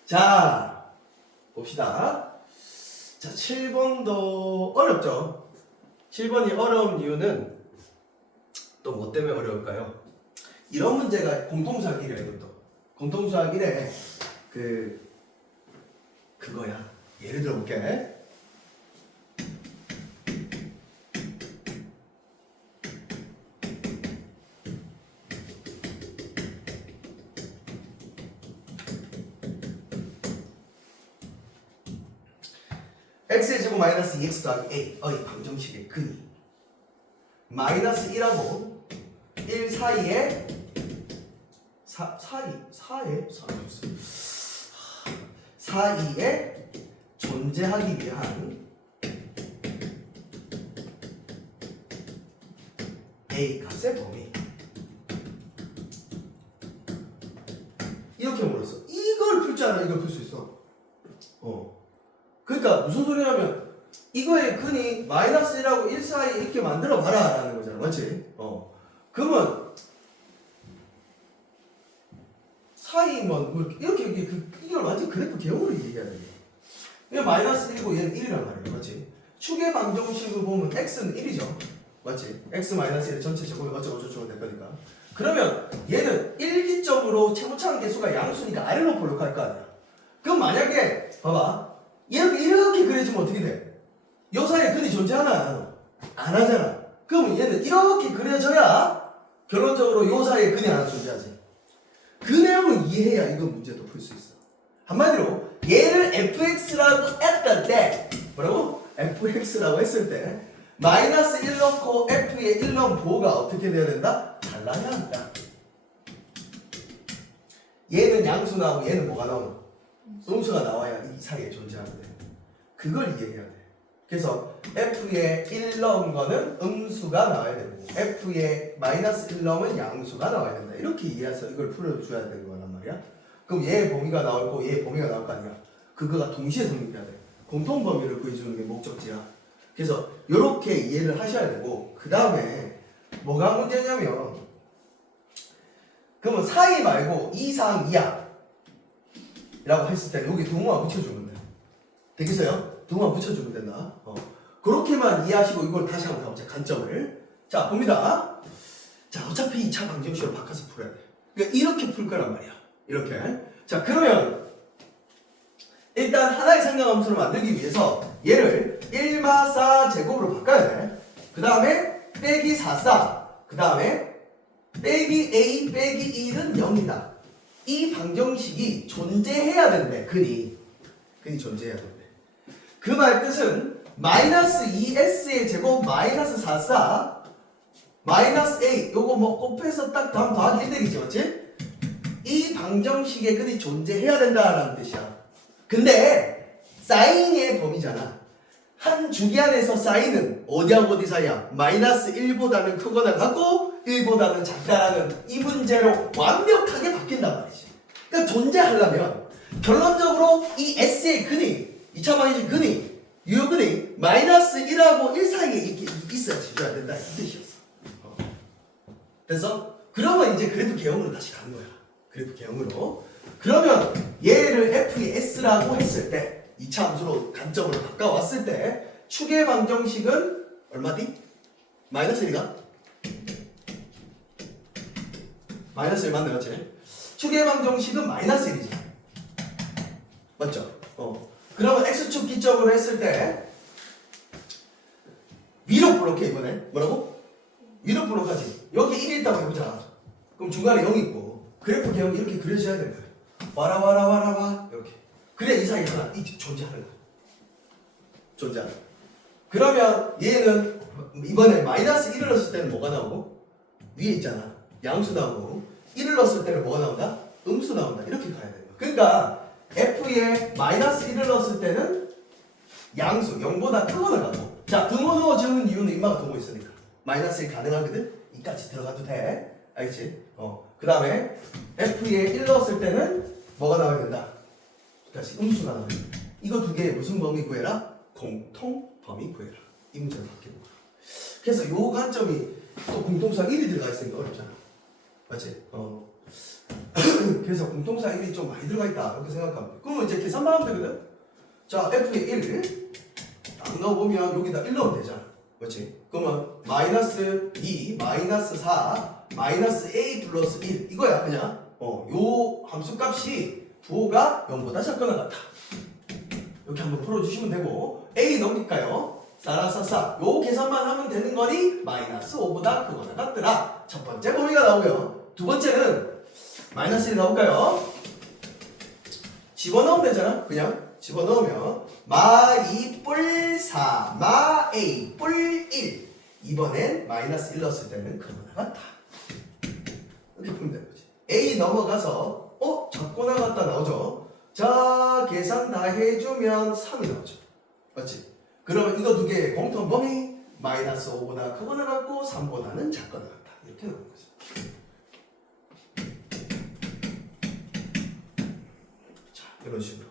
자, 봅시다. 자, 7번도 어렵죠? 7번이 어려운 이유는 또 뭐 때문에 어려울까요? 이런 문제가 공통수학 1이야, 이것도. 공통수학 1에 그거야. 예를 들어 볼게. x의 제곱 마이너스 2x 더하기 a의 방정식의 근이 마이너스 1하고 1 사이에 사이에 존재하기 위한 a 값의 범위. 이렇게 물었어. 이걸 풀 줄 알아. 이걸 풀 수 있어. 그러니까 무슨 소리냐면 이거의 근이 마이너스 1하고 1 사이 이렇게 만들어 봐라 라는 거잖아. 맞지? 그러면 사이 뭐 이렇게 이걸 완전 그래프 개형으로 얘기해야 돼. 얘 마이너스 1이고 얘는 1이란 말이야. 맞지? 축의 방정식을 보면 x는 1이죠. 맞지? x 마이너스 1 전체 제곱이 어쩌고저쩌고 될 거니까. 그러면 얘는 일기적으로 최고차항 개수가 양수니까 아래로 볼록할 거 아니야. 그럼 만약에 봐봐 이렇게 그려지면 어떻게 돼? 요 사이에 근이 존재하나? 안 하잖아. 그럼 얘는 이렇게 그려져야 결론적으로 요 사이에 근이 하나 존재하지. 그 내용을 이해해야 이건 문제도 풀 수 있어. 한마디로 얘를 fx라고 했을 때 뭐라고? fx라고 했을 때 마이너스 1 넣고 f에 1 넣은 부호가 어떻게 돼야 된다? 달라야 한다. 얘는 양수 나오고 얘는 뭐가 나오노? 음수가 나와야 이 사이에 존재하는데 그걸 이해해야 돼. 그래서 f에 1 넣은 거는 음수가 나와야 되고 f에 마이너스 1 넣으면 양수가 나와야 된다. 이렇게 이해해서 이걸 풀어줘야 되는 거란 말이야. 그럼 얘의 범위가 나올 거 얘의 범위가 나올 거 아니야. 그거가 동시에 성립해야 돼. 공통 범위를 구해주는 게 목적지야. 그래서 이렇게 이해를 하셔야 되고 그 다음에 뭐가 문제냐면 그러면 사이 말고 이상 이하 라고 했을 때 여기 동호가 붙여주면 돼. 되겠어요? 동호가 붙여주면 된다. 그렇게만 이해하시고 이걸 다시 한번 가보자. 관점을. 자 봅니다. 자 어차피 2차 방정식으로 바꿔서 풀어야 돼. 그러니까 이렇게 풀 거란 말이야. 이렇게. 자 그러면 일단 하나의 상경함수를 만들기 위해서 얘를 1마4 제곱으로 바꿔야 돼. 그 다음에 빼기 4사 그 다음에 빼기 a 빼기 1은 0이다. 이 방정식이 존재해야 된대. 근이 존재해야 된대. 그 말 뜻은 마이너스 2s의 제곱 마이너스 4사 마이너스 a 요거 뭐 곱해서 딱 다음 더하기 1 되겠지 맞지? 이 방정식의 근이 존재해야 된다라는 뜻이야. 근데 사인의 범위잖아. 한 주기 안에서 사인은 어디하고 어디 사이야? 마이너스 1보다는 크거나 같고 1보다는 작다라는 이 문제로 완벽하게 바뀐단 말이지. 그러니까 존재하려면 결론적으로 이 S의 근이 2차 방정식 근이 유효근이 마이너스 1하고 1 사이에 이렇게 있어야지 줘야 된다 이 뜻이었어. 그래서 그러면 이제 그래프 개형으로 다시 가는 거야. 그래프 개형으로. 그러면 얘를 fs라고 했을 때 2차 함수로 관점으로 바꿔왔을 때 축의 방정식은 얼마디? 마이너스 1이가? 마이너스 1 맞네 맞지? 축의 방정식은 마이너스 1이지 맞죠? 그러면 x축 기점으로 했을 때 위로 블록해 이번에 뭐라고? 위로 블록하지. 여기 1이 있다고 해보자. 그럼 중간에 0이 있고 그래프 개형이 이렇게 그려져야 되는 거야. 와라 이렇게. 그래 이 사이 하나 존재하는 거야. 존재하는 거야. 그러면 얘는 이번에 마이너스 1을 넣었을 때는 뭐가 나오고 위에 있잖아. 양수 나오고 1을 넣었을 때는 뭐가 나온다? 음수 나온다. 이렇게 가야 되는 거야. 그러니까 f에 마이너스 1을 넣었을 때는 양수 0보다 크거나 같고 자 등호 넣어주는 이유는 인마가 등호 있으니까 마이너스 1 가능하거든? 이까지 들어가도 돼. 알겠지? 그 다음에 f에 1 넣었을 때는 뭐가 나와야 된다? 다시 음수가 나와야 된다. 이거 두 개의 무슨 범위 구해라? 공통 범위 구해라. 이 문제를 바뀌는 거야. 그래서 요 관점이 또 공통수학 1이 들어가 있으니까 어렵잖아. 맞지? 그래서 공통수학 1이 좀 많이 들어가 있다. 이렇게 생각하면 돼. 그러면 이제 계산만 하면 되거든? 자, f에 1 딱 넣어보면 여기다 1 넣으면 되잖아. 그렇지? 그러면 마이너스 2, 마이너스 4, 마이너스 a 플러스 1 이거야 그냥. 요 함수값이 부호가 0보다 작거나 같아. 이렇게 한번 풀어주시면 되고 a 넘길까요? 싸라싸싸 요 계산만 하면 되는 거니 마이너스 5보다 크거나 같더라. 첫 번째 범위가 나오고요. 두 번째는 마이너스 1 나올까요? 집어넣으면 되잖아. 그냥 집어넣으면 마2 뿔 4, 마 a 뿔 1 이번엔 마이너스 1 넣었을 때는 크거나 같다. 이렇게 풀면 되는 거지. a 넘어가서 작거나 같다 나오죠. 자 계산 다 해주면 3이 나오죠. 맞지? 그러면 이거 두 개의 공통 범위 마이너스 5보다 크거나 같고 3보다는 작거나 같다. 이렇게 나오는 거죠. 자 이런 식으로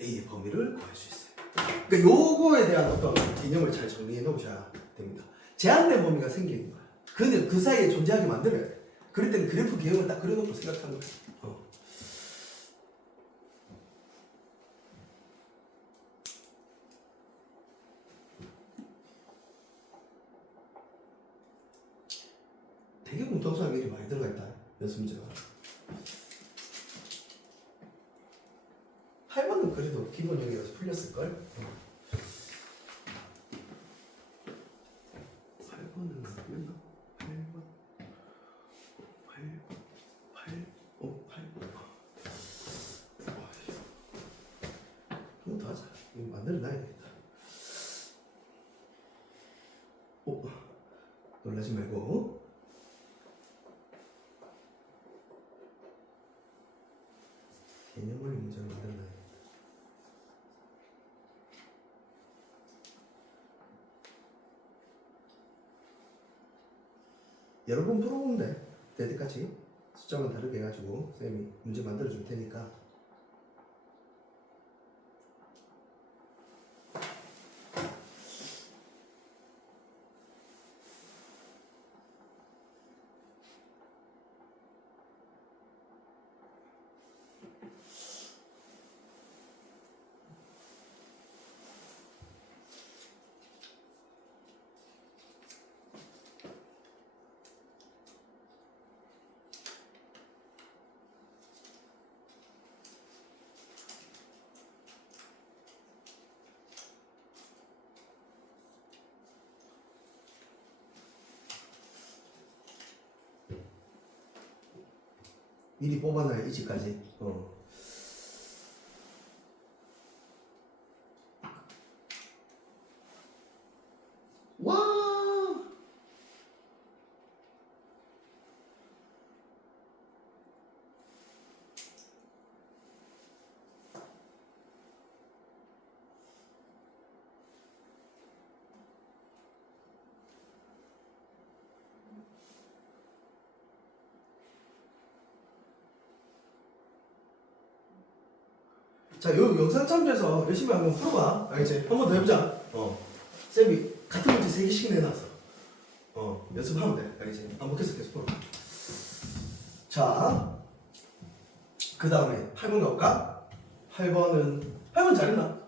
A의 범위를 구할 수 있어요. 그러니까 요거에 대한 어떤 개념을 잘 정리해 놓으셔야 됩니다. 제한된 범위가 생기는 거야. 근데 그 사이에 존재하게 만들어야 돼. 그럴 때는 그래프 개형을 딱 그려놓고 생각하는 거야. 되게 공통 부동산 미리 많이 들어가 있다. 연습 문제가. 8번은 그래도 기본 영역에서 풀렸을걸? 8번은 풀렸나? 8번 8번 이거 더 하자. 이거 만들어놔야 되겠다. 놀라지 말고. 개념을 문제를 만들어놔야 돼. 여러 번 풀어보면 돼. 될 때까지 숫자만 다르게 해가지고 선생님이 문제 만들어 줄 테니까. 미리 뽑아놔요. 이지까지. 와. 자, 요 영상 참조해서 열심히 한번 풀어봐. 알겠지? 한 번 더 해보자. 쌤이 같은 문제 3개씩 내놨어. 연습하면 돼. 알겠지? 반복해서 계속 풀어봐. 자, 그 다음에 8번 가볼까? 8번 잘했나?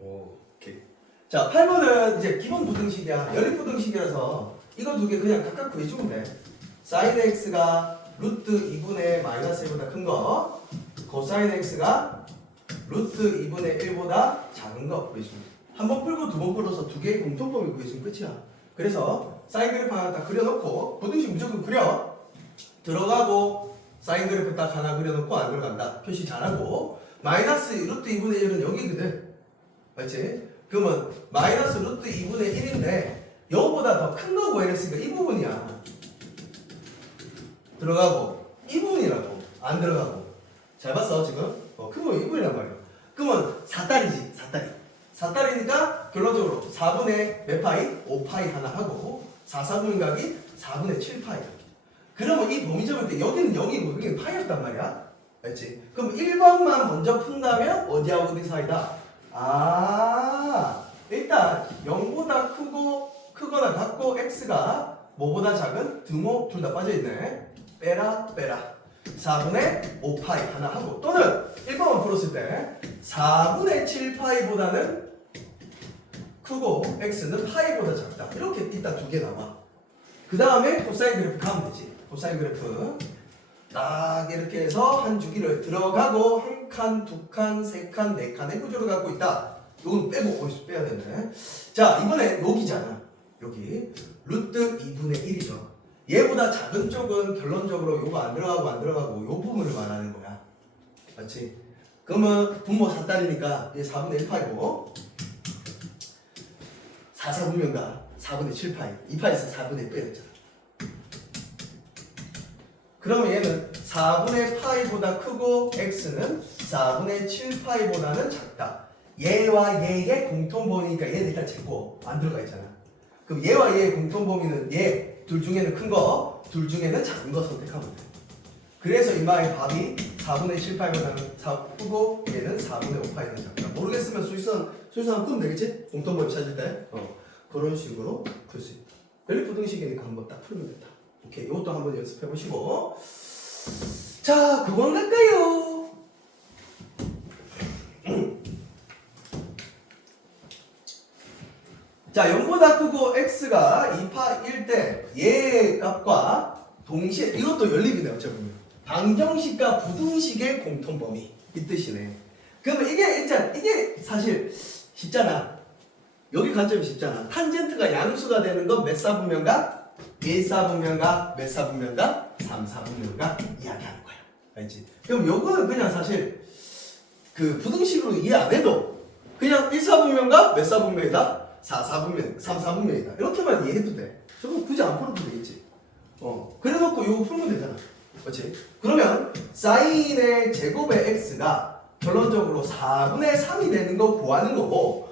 오케이. 자, 8번은 이제 기본 부등식이야. 연립 부등식이라서 이거 두 개 그냥 각각 구해주면 돼. sin x가 루트 2분의 마이너스 1보다 큰 거, 코사인 x가 루트 2분의 1보다 작은 거 구해주면 돼. 한 번 풀고 두 번 풀어서 두 개의 공통법을 구해주면 끝이야. 그래서 사인 그래프 하나 딱 그려놓고 부등식 무조건 그려. 들어가고 사인 그래프 딱 하나 그려놓고 안 들어간다. 표시 잘하고 마이너스 루트 2분의 1은 여기거든. 맞지? 그러면 마이너스 루트 2분의 1인데 0보다 더 큰 거 구해냈으니까 이 부분이야. 들어가고 이 부분이라고 안 들어가고. 잘 봤어 지금? 큰 부분이 이 부분이란 말이야. 그러면 4달이지 4달이니까 결론적으로 4분의 몇 파이? 5파이 하나 하고 4사분각이 4분의 7파이. 그러면 이 범위 잡을 때 여기는 0이고 여기는 파이였단 말이야. 알지? 그럼 1번만 먼저 푼다면 어디하고 어디 사이다? 일단 0보다 크거나 같고 x가 뭐보다 작은 등호 둘 다 빠져있네. 빼라 4분의 5파이 하나 하고, 또는 1번만 풀었을 때 4분의 7파이보다는 크고 x는 파이보다 작다. 이렇게 일단 두 개 나와. 그 다음에 코사인 그래프 가면 되지. 코사인 그래프 딱 이렇게 해서 한 주기를 들어가고 한 칸, 두 칸, 세 칸, 네 칸의 구조를 갖고 있다. 이건 빼고 어디서 빼야 되네. 자, 이번에 여기잖아. 여기 루트 2분의 1이죠. 얘보다 작은 쪽은 결론적으로 요거 안 들어가고 요 부분을 말하는 거야. 맞지? 그러면 분모 4달이니까 얘 4분의 1파이고 4사분면가 4분의 7파이 2파이에서 4분의 1 빼냈잖아. 그러면 얘는 4분의 파이보다 크고 x는 4분의 7파이보다는 작다. 얘와 얘의 공통범위니까 얘는 일단 제거 안 들어가 있잖아. 그럼 얘와 얘의 공통범위는 얘 둘 중에는 큰 거, 둘 중에는 작은 거 선택하면 돼. 그래서 이마의 답이 4분의 7파이보다는 크고 얘는 4분의 5파이는 작다. 모르겠으면 수위선 끄면 되겠지? 공통범위 찾을 때 그런 식으로 풀 수 있다. 연립부등식이니까 한번 딱 풀면 된다. 오케이, 이것도 한번 연습해 보시고. 자, 그건 갈까요? 자, 0보다 크고 x가 2파일 때 얘 값과 동시에 이것도 연립이네 어차피 보면. 방정식과 부등식의 공통 범위 이 뜻이네. 그러면 이게 사실 쉽잖아. 여기 관점이 쉽잖아. 탄젠트가 양수가 되는 건 몇 사분면가? 1사분면가? 몇 사분면가? 3사분면가? 이야기하는 거야. 알지? 그럼 요거는 그냥 사실 그 부등식으로 이해 안 해도 그냥 1사분면가? 몇 사분면이다? 4사분면, 3사분면이다. 이렇게만 이해해도 돼. 저거 굳이 안 풀어도 되겠지. 그래놓고 요거 풀면 되잖아. 그렇지? 그러면 사인의 제곱의 x가 결론적으로 4분의 3이 되는 거 구하는 거고,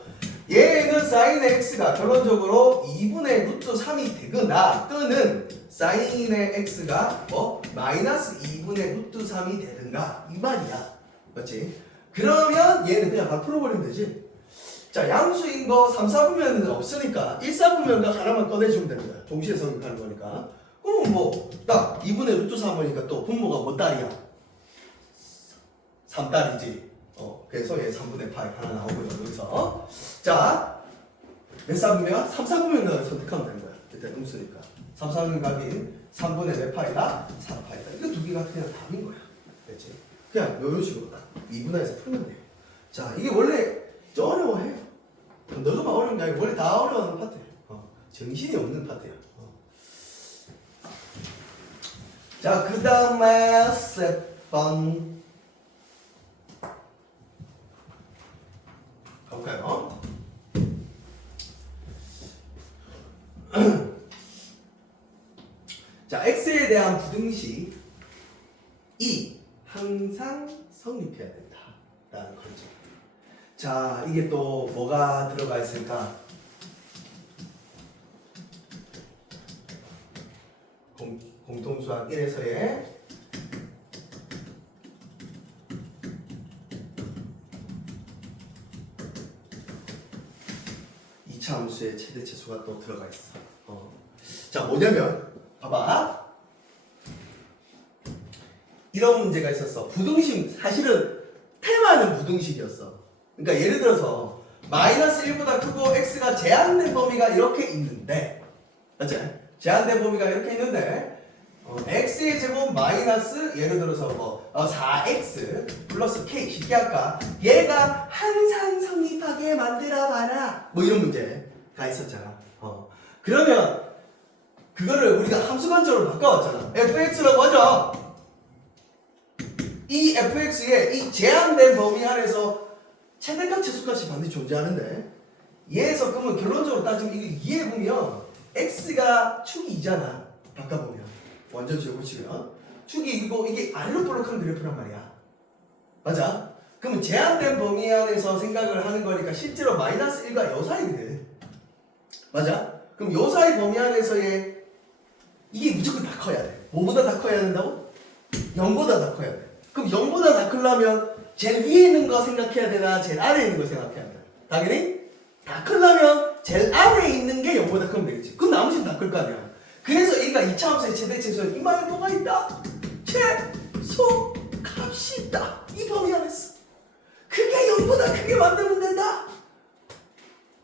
얘는 사인의 x가 결론적으로 2분의 루트 3이 되거나 또는 사인의 x가 마이너스 2분의 루트 3이 되든가 이 말이야. 그렇지? 그러면 얘는 그냥 다 풀어버리면 되지. 자, 양수인 거 3, 4분면은 없으니까 1, 4분면과 하나만 꺼내주면 됩니다. 동시에 성립하는 거니까. 그럼 뭐 딱 2분의 루트 3이니까 또 분모가 몇 달이야? 3달이지. 그래서 얘 3분의 8 하나 나오고요. 여기서 자, 몇 4분면? 3, 4분면을 선택하면 되는 거야. 그때 음수니까 3, 4분면 값인 3분의 몇 파이다? 4파이다. 이거 두 개가 그냥 답인 거야. 그렇지? 그냥 이런 식으로 딱 2분할해서 풀면 돼. 자, 이게 원래 좀 어려워해. 너도만 어려운 게 아니고 원래 다 어려운 파트야. 정신이 없는 파트야. 자, 그 다음에 세번 가볼까요? 자, x에 대한 부등식 이 항상 성립해야 된다 라는 거죠. 자, 이게 또 뭐가 들어가 있을까? 공통수학 1에서의 이차 함수의 최대치수가 또 들어가 있어. 자, 뭐냐면 봐봐. 이런 문제가 있었어. 부등식, 사실은 테마는 부등식이었어. 그러니까 예를 들어서 마이너스 1보다 크고 x가 제한된 범위가 이렇게 있는데, 맞지? 제한된 범위가 이렇게 있는데 x의 제곱 마이너스 예를 들어서 4x 플러스 k 쉽게 할까? 얘가 항상 성립하게 만들어봐라. 뭐 이런 문제가 있었잖아. 그러면 그거를 우리가 함수관점으로 바꿔왔잖아. fx라고 하자. 이 fx의 이 제한된 범위 안에서 최대값 최소값이 반드시 존재하는데, 얘에서 그러면 결론적으로 따지면 이게 이해해보면 x가 축이 2잖아. 바꿔보면 완전식으로 치면 축이 이거 이게 아래로 볼록한 그래프란 말이야. 맞아? 그러면 제한된 범위 안에서 생각을 하는 거니까 실제로 마이너스 1과 요 사이거든. 맞아? 그럼 요 사이 범위 안에서의 이게 무조건 다 커야 돼. 뭐보다 다 커야 된다고? 0보다 다 커야 돼. 그럼 0보다 다 크려면 제일 위에 있는 거 생각해야 되나 제일 아래에 있는 거 생각해야 되나? 당연히 다 크려면 제일 아래에 있는 게 0보다 크면 되겠지. 그럼 나머지는 다 클 거 아니야. 그래서 얘가 2차 함수의 최대치수는 이마에 뭐가 있다? 최소 값이 있다. 이 범위 안에서. 그게 0보다 크게 만들면 된다.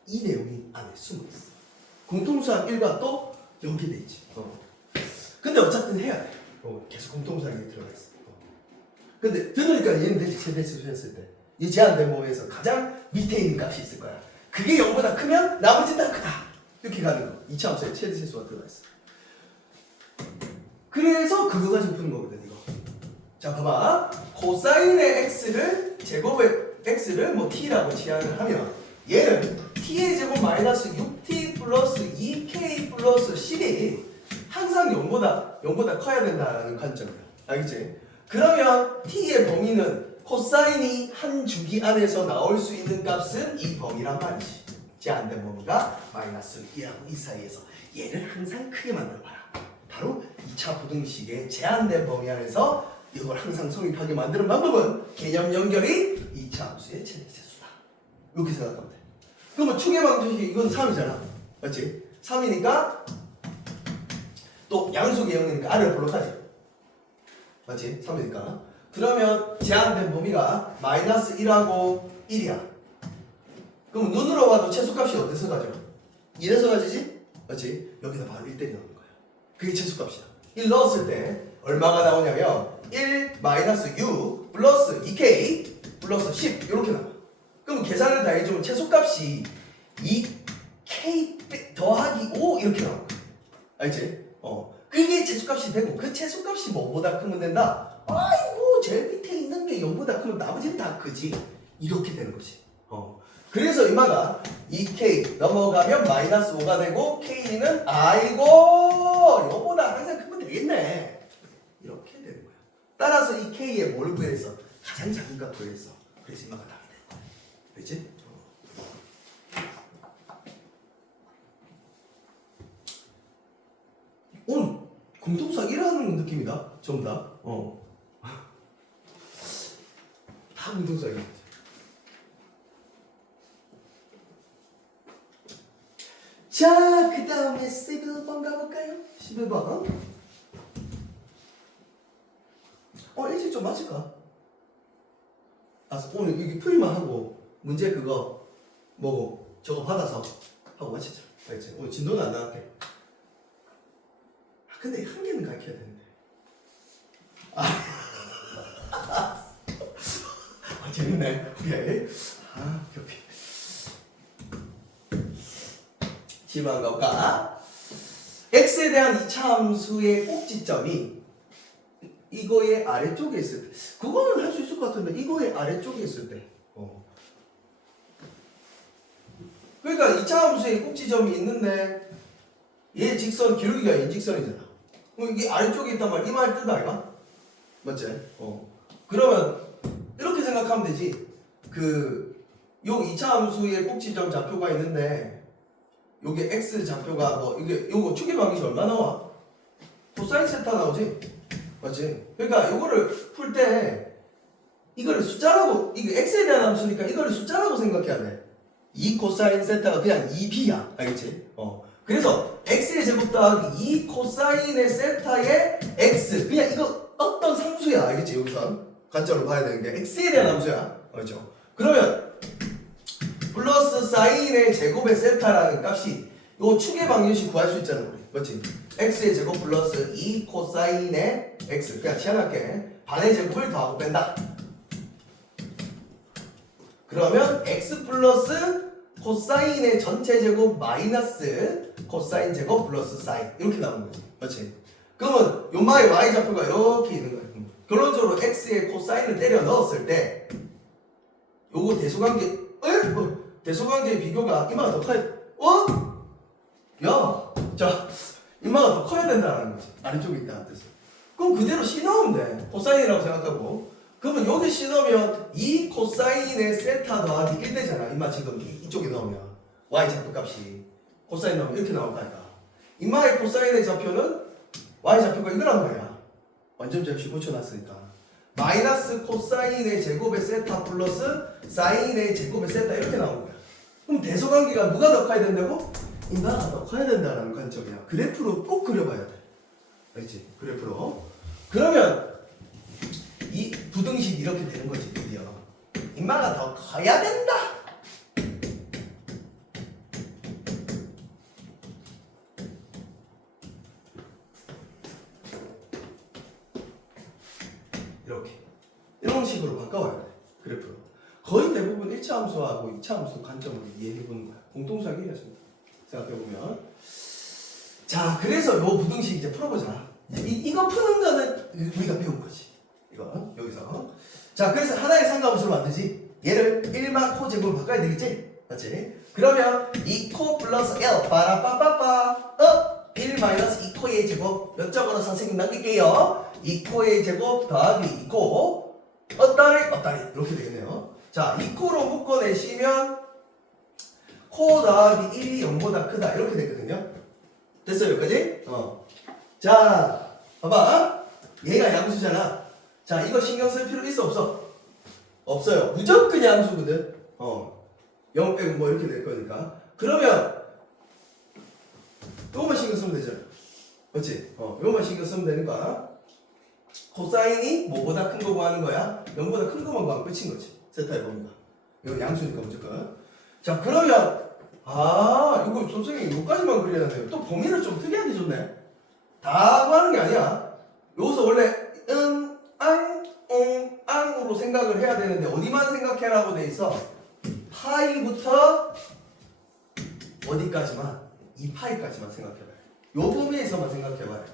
이 내용이 안에 숨어있어. 공통수학 1과 또 연계돼 있지. 근데 어쨌든 해야 돼. 계속 공통수학이 들어가 있어. 근데 들으니까 얘는 대체 최대치수였을 때 이 제한된 범위에서 가장 밑에 있는 값이 있을 거야. 그게 0보다 크면 나머지는 다 크다. 이렇게 가는 거. 2차 함수의 최대치수가 들어가 있어. 그래서 그거 가지고 푸는 거거든 이거. 자, 봐봐. 코사인의 x를 제곱의 x를 뭐 t라고 치환을 하면 얘는 t의 제곱 마이너스 6t 플러스 2k 플러스 10이 항상 0보다 커야 된다는 관점이야. 알겠지? 그러면 t의 범위는 코사인이 한 주기 안에서 나올 수 있는 값은 이 범위란 말이지. 제한된 범위가 마이너스 2하고 이 사이에서 얘를 항상 크게 만들어봐라. 바로 2차 부등식의 제한된 범위 안에서 이걸 항상 성립하게 만드는 방법은 개념 연결이 2차 함수의 최대치수다. 이렇게 생각하면 돼. 그러면 축의 방정식이 이건 3이잖아. 맞지? 3이니까 또 양수의 0이니까 아래로 볼록하지. 맞지? 3이니까. 그러면 제한된 범위가 마이너스 1하고 1이야. 그럼 눈으로 봐도 최소값이 어디서 가죠? 1에서 가지지? 맞지? 여기서 바로 1 때리는 거야. 그게 최소값이야. 1 넣었을 때 얼마가 나오냐면 1 마이너스 6 플러스 2k 플러스 10 이렇게 나와. 그럼 계산을 다 해주면 최소값이 2k 더하기 5 이렇게 나와. 알지? 그게 최소값이 되고 그 최소값이 뭐보다 크면 된다? 아이고 제일 밑에 있는 게 0보다 크면 나머지는 다 크지. 이렇게 되는 거지. 그래서 이마가 2k 넘어가면 마이너스 5가 되고 k는 아이고 0보다 항상 크면 되겠네. 이렇게 되는 거야. 따라서 이 k의 뭘 구했어? 가장 작은 값 구했어. 그래서 이마가 답이 되는 거야. 그렇지? 오늘 공통사 1하는 느낌이다. 전부 다. 다 공통사야. 자, 그 다음에 11번 가볼까요? 11번. 일찍 좀 맞을까? 오늘 이게 풀이만 하고 문제 그거 뭐고 저거 받아서 하고 마치자. 알겠지? 오늘 진도는 안 나갈게. 근데 한 개는 가르쳐야 되는데. 재밌네. 오케이. 오케이. 질문 가볼까? x에 대한 이차함수의 꼭지점이 이거의 아래쪽에 있을 때, 그거는 할 수 있을 것 같은데 이거의 아래쪽에 있을 때. 그러니까 이차함수의 꼭지점이 있는데 얘 직선 기울기가 인직선이잖아. 그럼 이게 아래쪽에 있단 말이야. 이 말 뜻 아이가? 맞지? 그러면 이렇게 생각하면 되지. 요 이차함수의 꼭지점 좌표가 있는데 요게 x 좌표가 이게 요거 축의 방정식 얼마 나와? 코사인 세타 나오지? 맞지? 그러니까 요거를 풀 때 이거를 숫자라고, 이게 x에 대한 함수니까 이거를 숫자라고 생각해야 돼. 2 코사인 세타가 그냥 2b야. 알겠지? 그래서 x의 제곱 더하기 2 코사인의 세타의 x, 그냥 이거 어떤 상수야. 알겠지? 여기서 관점으로 봐야 되는 게 x에 대한 함수야. 알죠? 그러면 플러스 사인의 제곱의 세타라는 값이 요 축의 방정식 구할 수 있잖아 우리. 맞지? x의 제곱 플러스 2 코사인의 x, 그냥 희한하게 반의 제곱을 더하고 뺀다. 그러면 x 플러스 코사인의 전체 제곱 마이너스 코사인 제곱 플러스 사인 이렇게 나오는 거지. 맞지? 그러면 요마의 y좌표가 이렇게 있는 거야. 결론적으로 x의 코사인을 때려 넣었을 때 요거 대소관계 대소관계의 비교가 이마가 더 커야 자, 이마가 더 커야 된다는 거지. 아래쪽에 있다는 뜻이. 그럼 그대로 C 넣으면 돼. 코사인이라고 생각하고. 그러면 여기 C 넣으면 2 코사인의 세타 더하기 1 되잖아. 이마 지금 이쪽에 넣으면 y 좌표 값이 코사인 넣으면 이렇게 나올 거니까. 이마의 코사인의 좌표는 y 좌표가 이거란 말이야. 완전 접시 붙여놨으니까. 마이너스 코사인의 제곱의 세타 플러스 사인의 제곱의 세타 이렇게 나오는 거야. 그럼 대소관계가 누가 더 커야 된다고? 이마가 더 커야 된다는 관점이야. 그래프로 꼭 그려봐야 돼. 알지? 그래프로. 그러면 이 부등식 이렇게 되는 거지. 드디어 이마가 더 커야 된다. 이렇게 이런 식으로 바꿔와야 돼. 그래프로. 거의 대부분 1차 함수하고 2차 함수 관점으로 이해해보는 거야. 공통사기 이랬습니다. 생각해보면. 자, 그래서 요 부등식 이제 풀어보자. 이거 푸는 거는 우리가 배운 거지. 이거, 여기서. 자, 그래서 하나의 상가함수를 만들지. 얘를 1만 코 제곱으로 바꿔야 되겠지? 맞지? 그러면 2코 플러스 L, 빠라빠빠빠. 1 마이너스 2코의 제곱. 몇적으로 선생님 남길게요. 2코의 제곱 더하기 2코. 어따리. 이렇게 되겠네요. 자, 2코로 묶어내시면 코 더하기 1이 0보다 크다 이렇게 되거든요. 됐어요 여기까지? 자 봐봐, 얘가 양수잖아. 자, 이거 신경 쓸 필요 있어 없어? 없어요. 무조건 양수거든. 0 빼고 뭐 이렇게 될 거니까. 그러면 요거만 신경 쓰면 되잖아. 맞지? 요거만 신경 쓰면 되니까 코사인이 뭐보다 큰 거 구하는 거야? 0보다 큰 거만 구하면 끝인 거지. 세타의 범위가. 이거 양수니까 무조건. 자, 그러면 이거 선생님 여기까지만 그려야 돼요. 또 범위를 좀 특이하게 줬네. 다 구하는 게 아니야. 여기서 원래 앙으로 생각을 해야 되는데 어디만 생각해라고 돼 있어? 파이부터 어디까지만? 이 파이까지만 생각해봐요. 요 범위에서만 생각해봐요.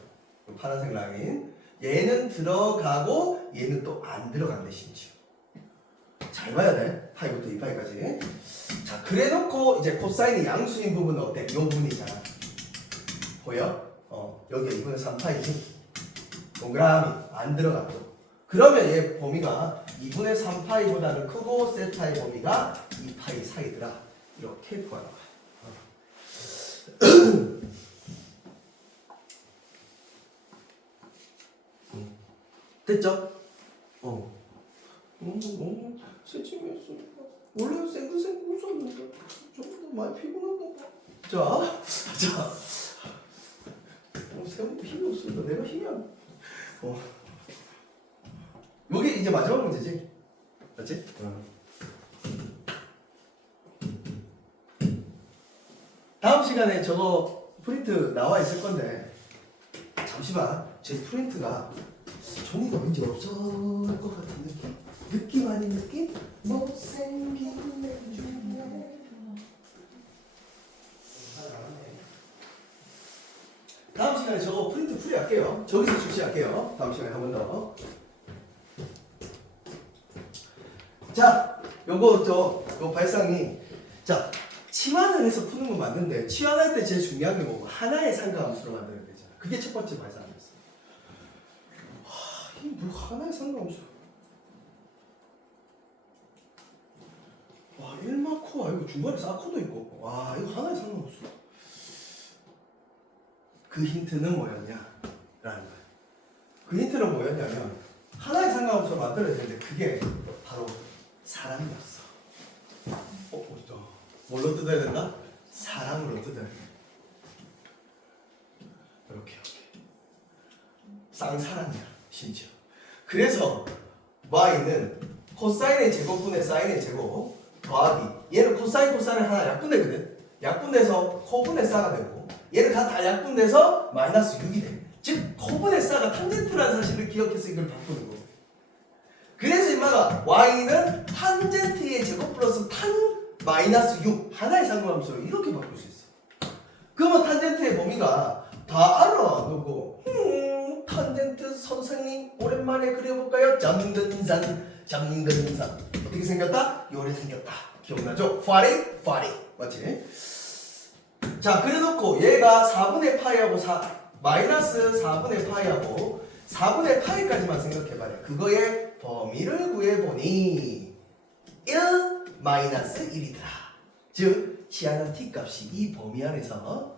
요 파란색 라인. 얘는 들어가고 얘는 또 안 들어간대 심지어. 잘 봐야 돼. 파이부터 이 파이까지. 자, 그래놓고 이제 코사인의 양수인 부분은 어때? 요 부분이잖아. 보여? 여기가 2분의 3파이지. 동그라미 안 들어가고. 그러면 얘 범위가 2분의 3파이보다는 크고 세타의 범위가 2파이 사이더라. 이렇게 구하는 거야. 됐죠? 세침했으니까 원래 생글생글 웃었는데 좀 많이 피곤한가 봐. 자, 세훈이 힘이 없으니까 내가 힘이 안. 여기 이제 마지막 문제지, 맞지? 다음 시간에 저거 프린트 나와 있을 건데 잠시만, 제 프린트가 종이가 왠지 없을 것 같은 느낌 아닌 느낌? 못생긴 내 중에. 다음 시간에 저거 프린트 풀이할게요. 저기서 출시할게요. 다음 시간에 한 번 더. 자, 요 발상이, 자, 치환을 해서 푸는 건 맞는데 치환할 때 제일 중요한 게 뭐고? 하나의 상가함수로 만들어야 되잖아. 그게 첫 번째 발상이었어. 이게 뭐 하나의 상가함수? 와, 1마코 아니고 중간에 4코도 있고. 와, 이거 하나의 상가함수. 그 힌트는 뭐였냐? 라는 거야. 그 힌트는 뭐였냐면 하나의 상가함수를 만들어야 되는데 그게 바로 사랑이었어. 어디다? 뭘로 뜯어야 된다? 사랑으로 뜯어야 돼. 이렇게. 쌍사랑이야, 심지어. 그래서 y는 코사인의 제곱분의 사인의 제곱 더하기, 얘는 코사인을 하나 약분되거든. 약분돼서 코분의 사가 되고, 얘는 다 약분돼서 마이너스 6이 돼. 즉 코분의 사가 탄젠트라는 사실을 기억해서 이걸 바꾸는 거. 그래서 임마가 y는 탄젠트의 제곱 플러스 탄 마이너스 6 하나의 상관함수로 이렇게 바꿀 수 있어. 그러면 탄젠트의 범위가 다 알아. 너고 탄젠트 선생님 오랜만에 그려볼까요? 점근산 어떻게 생겼다? 요래 생겼다. 기억나죠? 파리 맞지? 자, 그래놓고 얘가 4분의 파이하고 마이너스 4분의 파이하고 4분의 파이까지만 생각해봐요. 그거의 범위를 구해보니 1 마이너스 1이더라. 즉 치하는 t값이 이 범위 안에서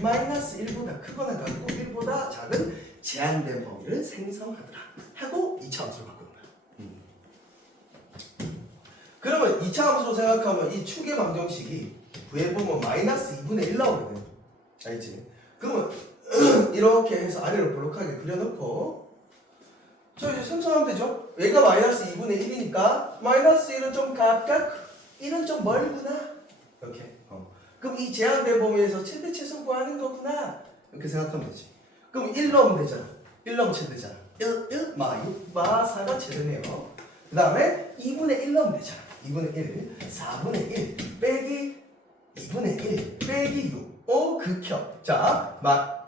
마이너스 1보다 크거나 같고 1보다 작은 제한된 범위를 생성하더라 하고 2차 함수를 바꾸는 거야. 그러면 2차 함수로 생각하면 이 축의 방정식이 구해보면 마이너스 2분의 1 나오거든. 알지? 그러면 이렇게 해서 아래로 볼록하게 그려놓고 저 이제 생성하면 되죠? 얘가 마이너스 2분의 1이니까 마이너스 1은 좀 가깝고 1은 좀 멀구나. 이렇게. 그럼 이 제한된 범위에서 최대 최소 구하는 거구나. 이렇게 생각하면 되지. 그럼 1 넣으면 되잖아. 1 넣으면 최대잖아. 6, 4가 최대네요. 그 다음에 2분의 1 넣으면 되잖아. 2분의 1, 4분의 1 빼기 2분의 1 빼기 6. 극혐. 자,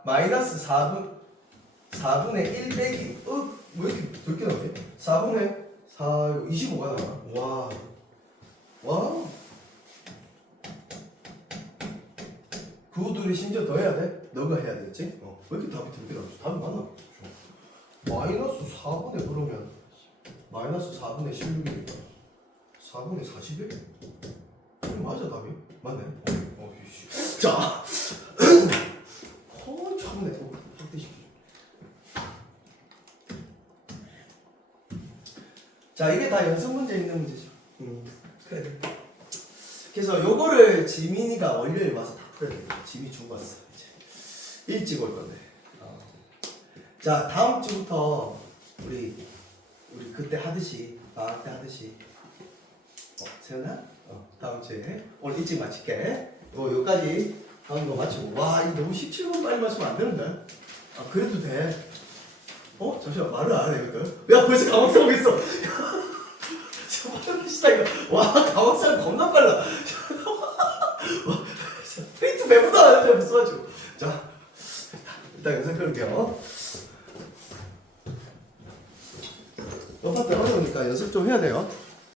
마이너스 4분의 1 빼기 왜 이렇게 넓게 나오지? 4분의 4, 25가 나와. 와. 그들이 심지어 더 해야 돼? 너가 해야 되겠지? 왜 이렇게 답이 넓게 나오지? 답이 맞나? 마이너스 4분의 그러면 마이너스 4분의 16이니까 4분의 41? 맞아 답이? 맞네. 자, 참네. 확대시키죠. 자, 이게 다 연습 문제 있는 문제죠. 그래. 그래서 요거를 지민이가 월요일 와서 다 풀어야 돼요. 지민이 주고 왔어. 이제 일찍 올 건데. 자, 다음 주부터 우리 그때 하듯이 방학 때 하듯이. 세연아? 다음 주에 오늘 일찍 마칠게. 여기까지 하는 거 맞추고. 와, 이거 너무 17분 빨리 맞추면 안 되는데. 아, 그래도 돼. 잠시만, 말을 안 해, 이거든. 야, 벌써 가망상 오고 있어. 저 빠르시다, 이거. 와, 가망상 겁나 빨라. 페인트 매보다 안 하는데, 무슨 맞추고. 자, 일단 영상 끊을게요. 너 파트 어려우니까 연습 좀 해야 돼요.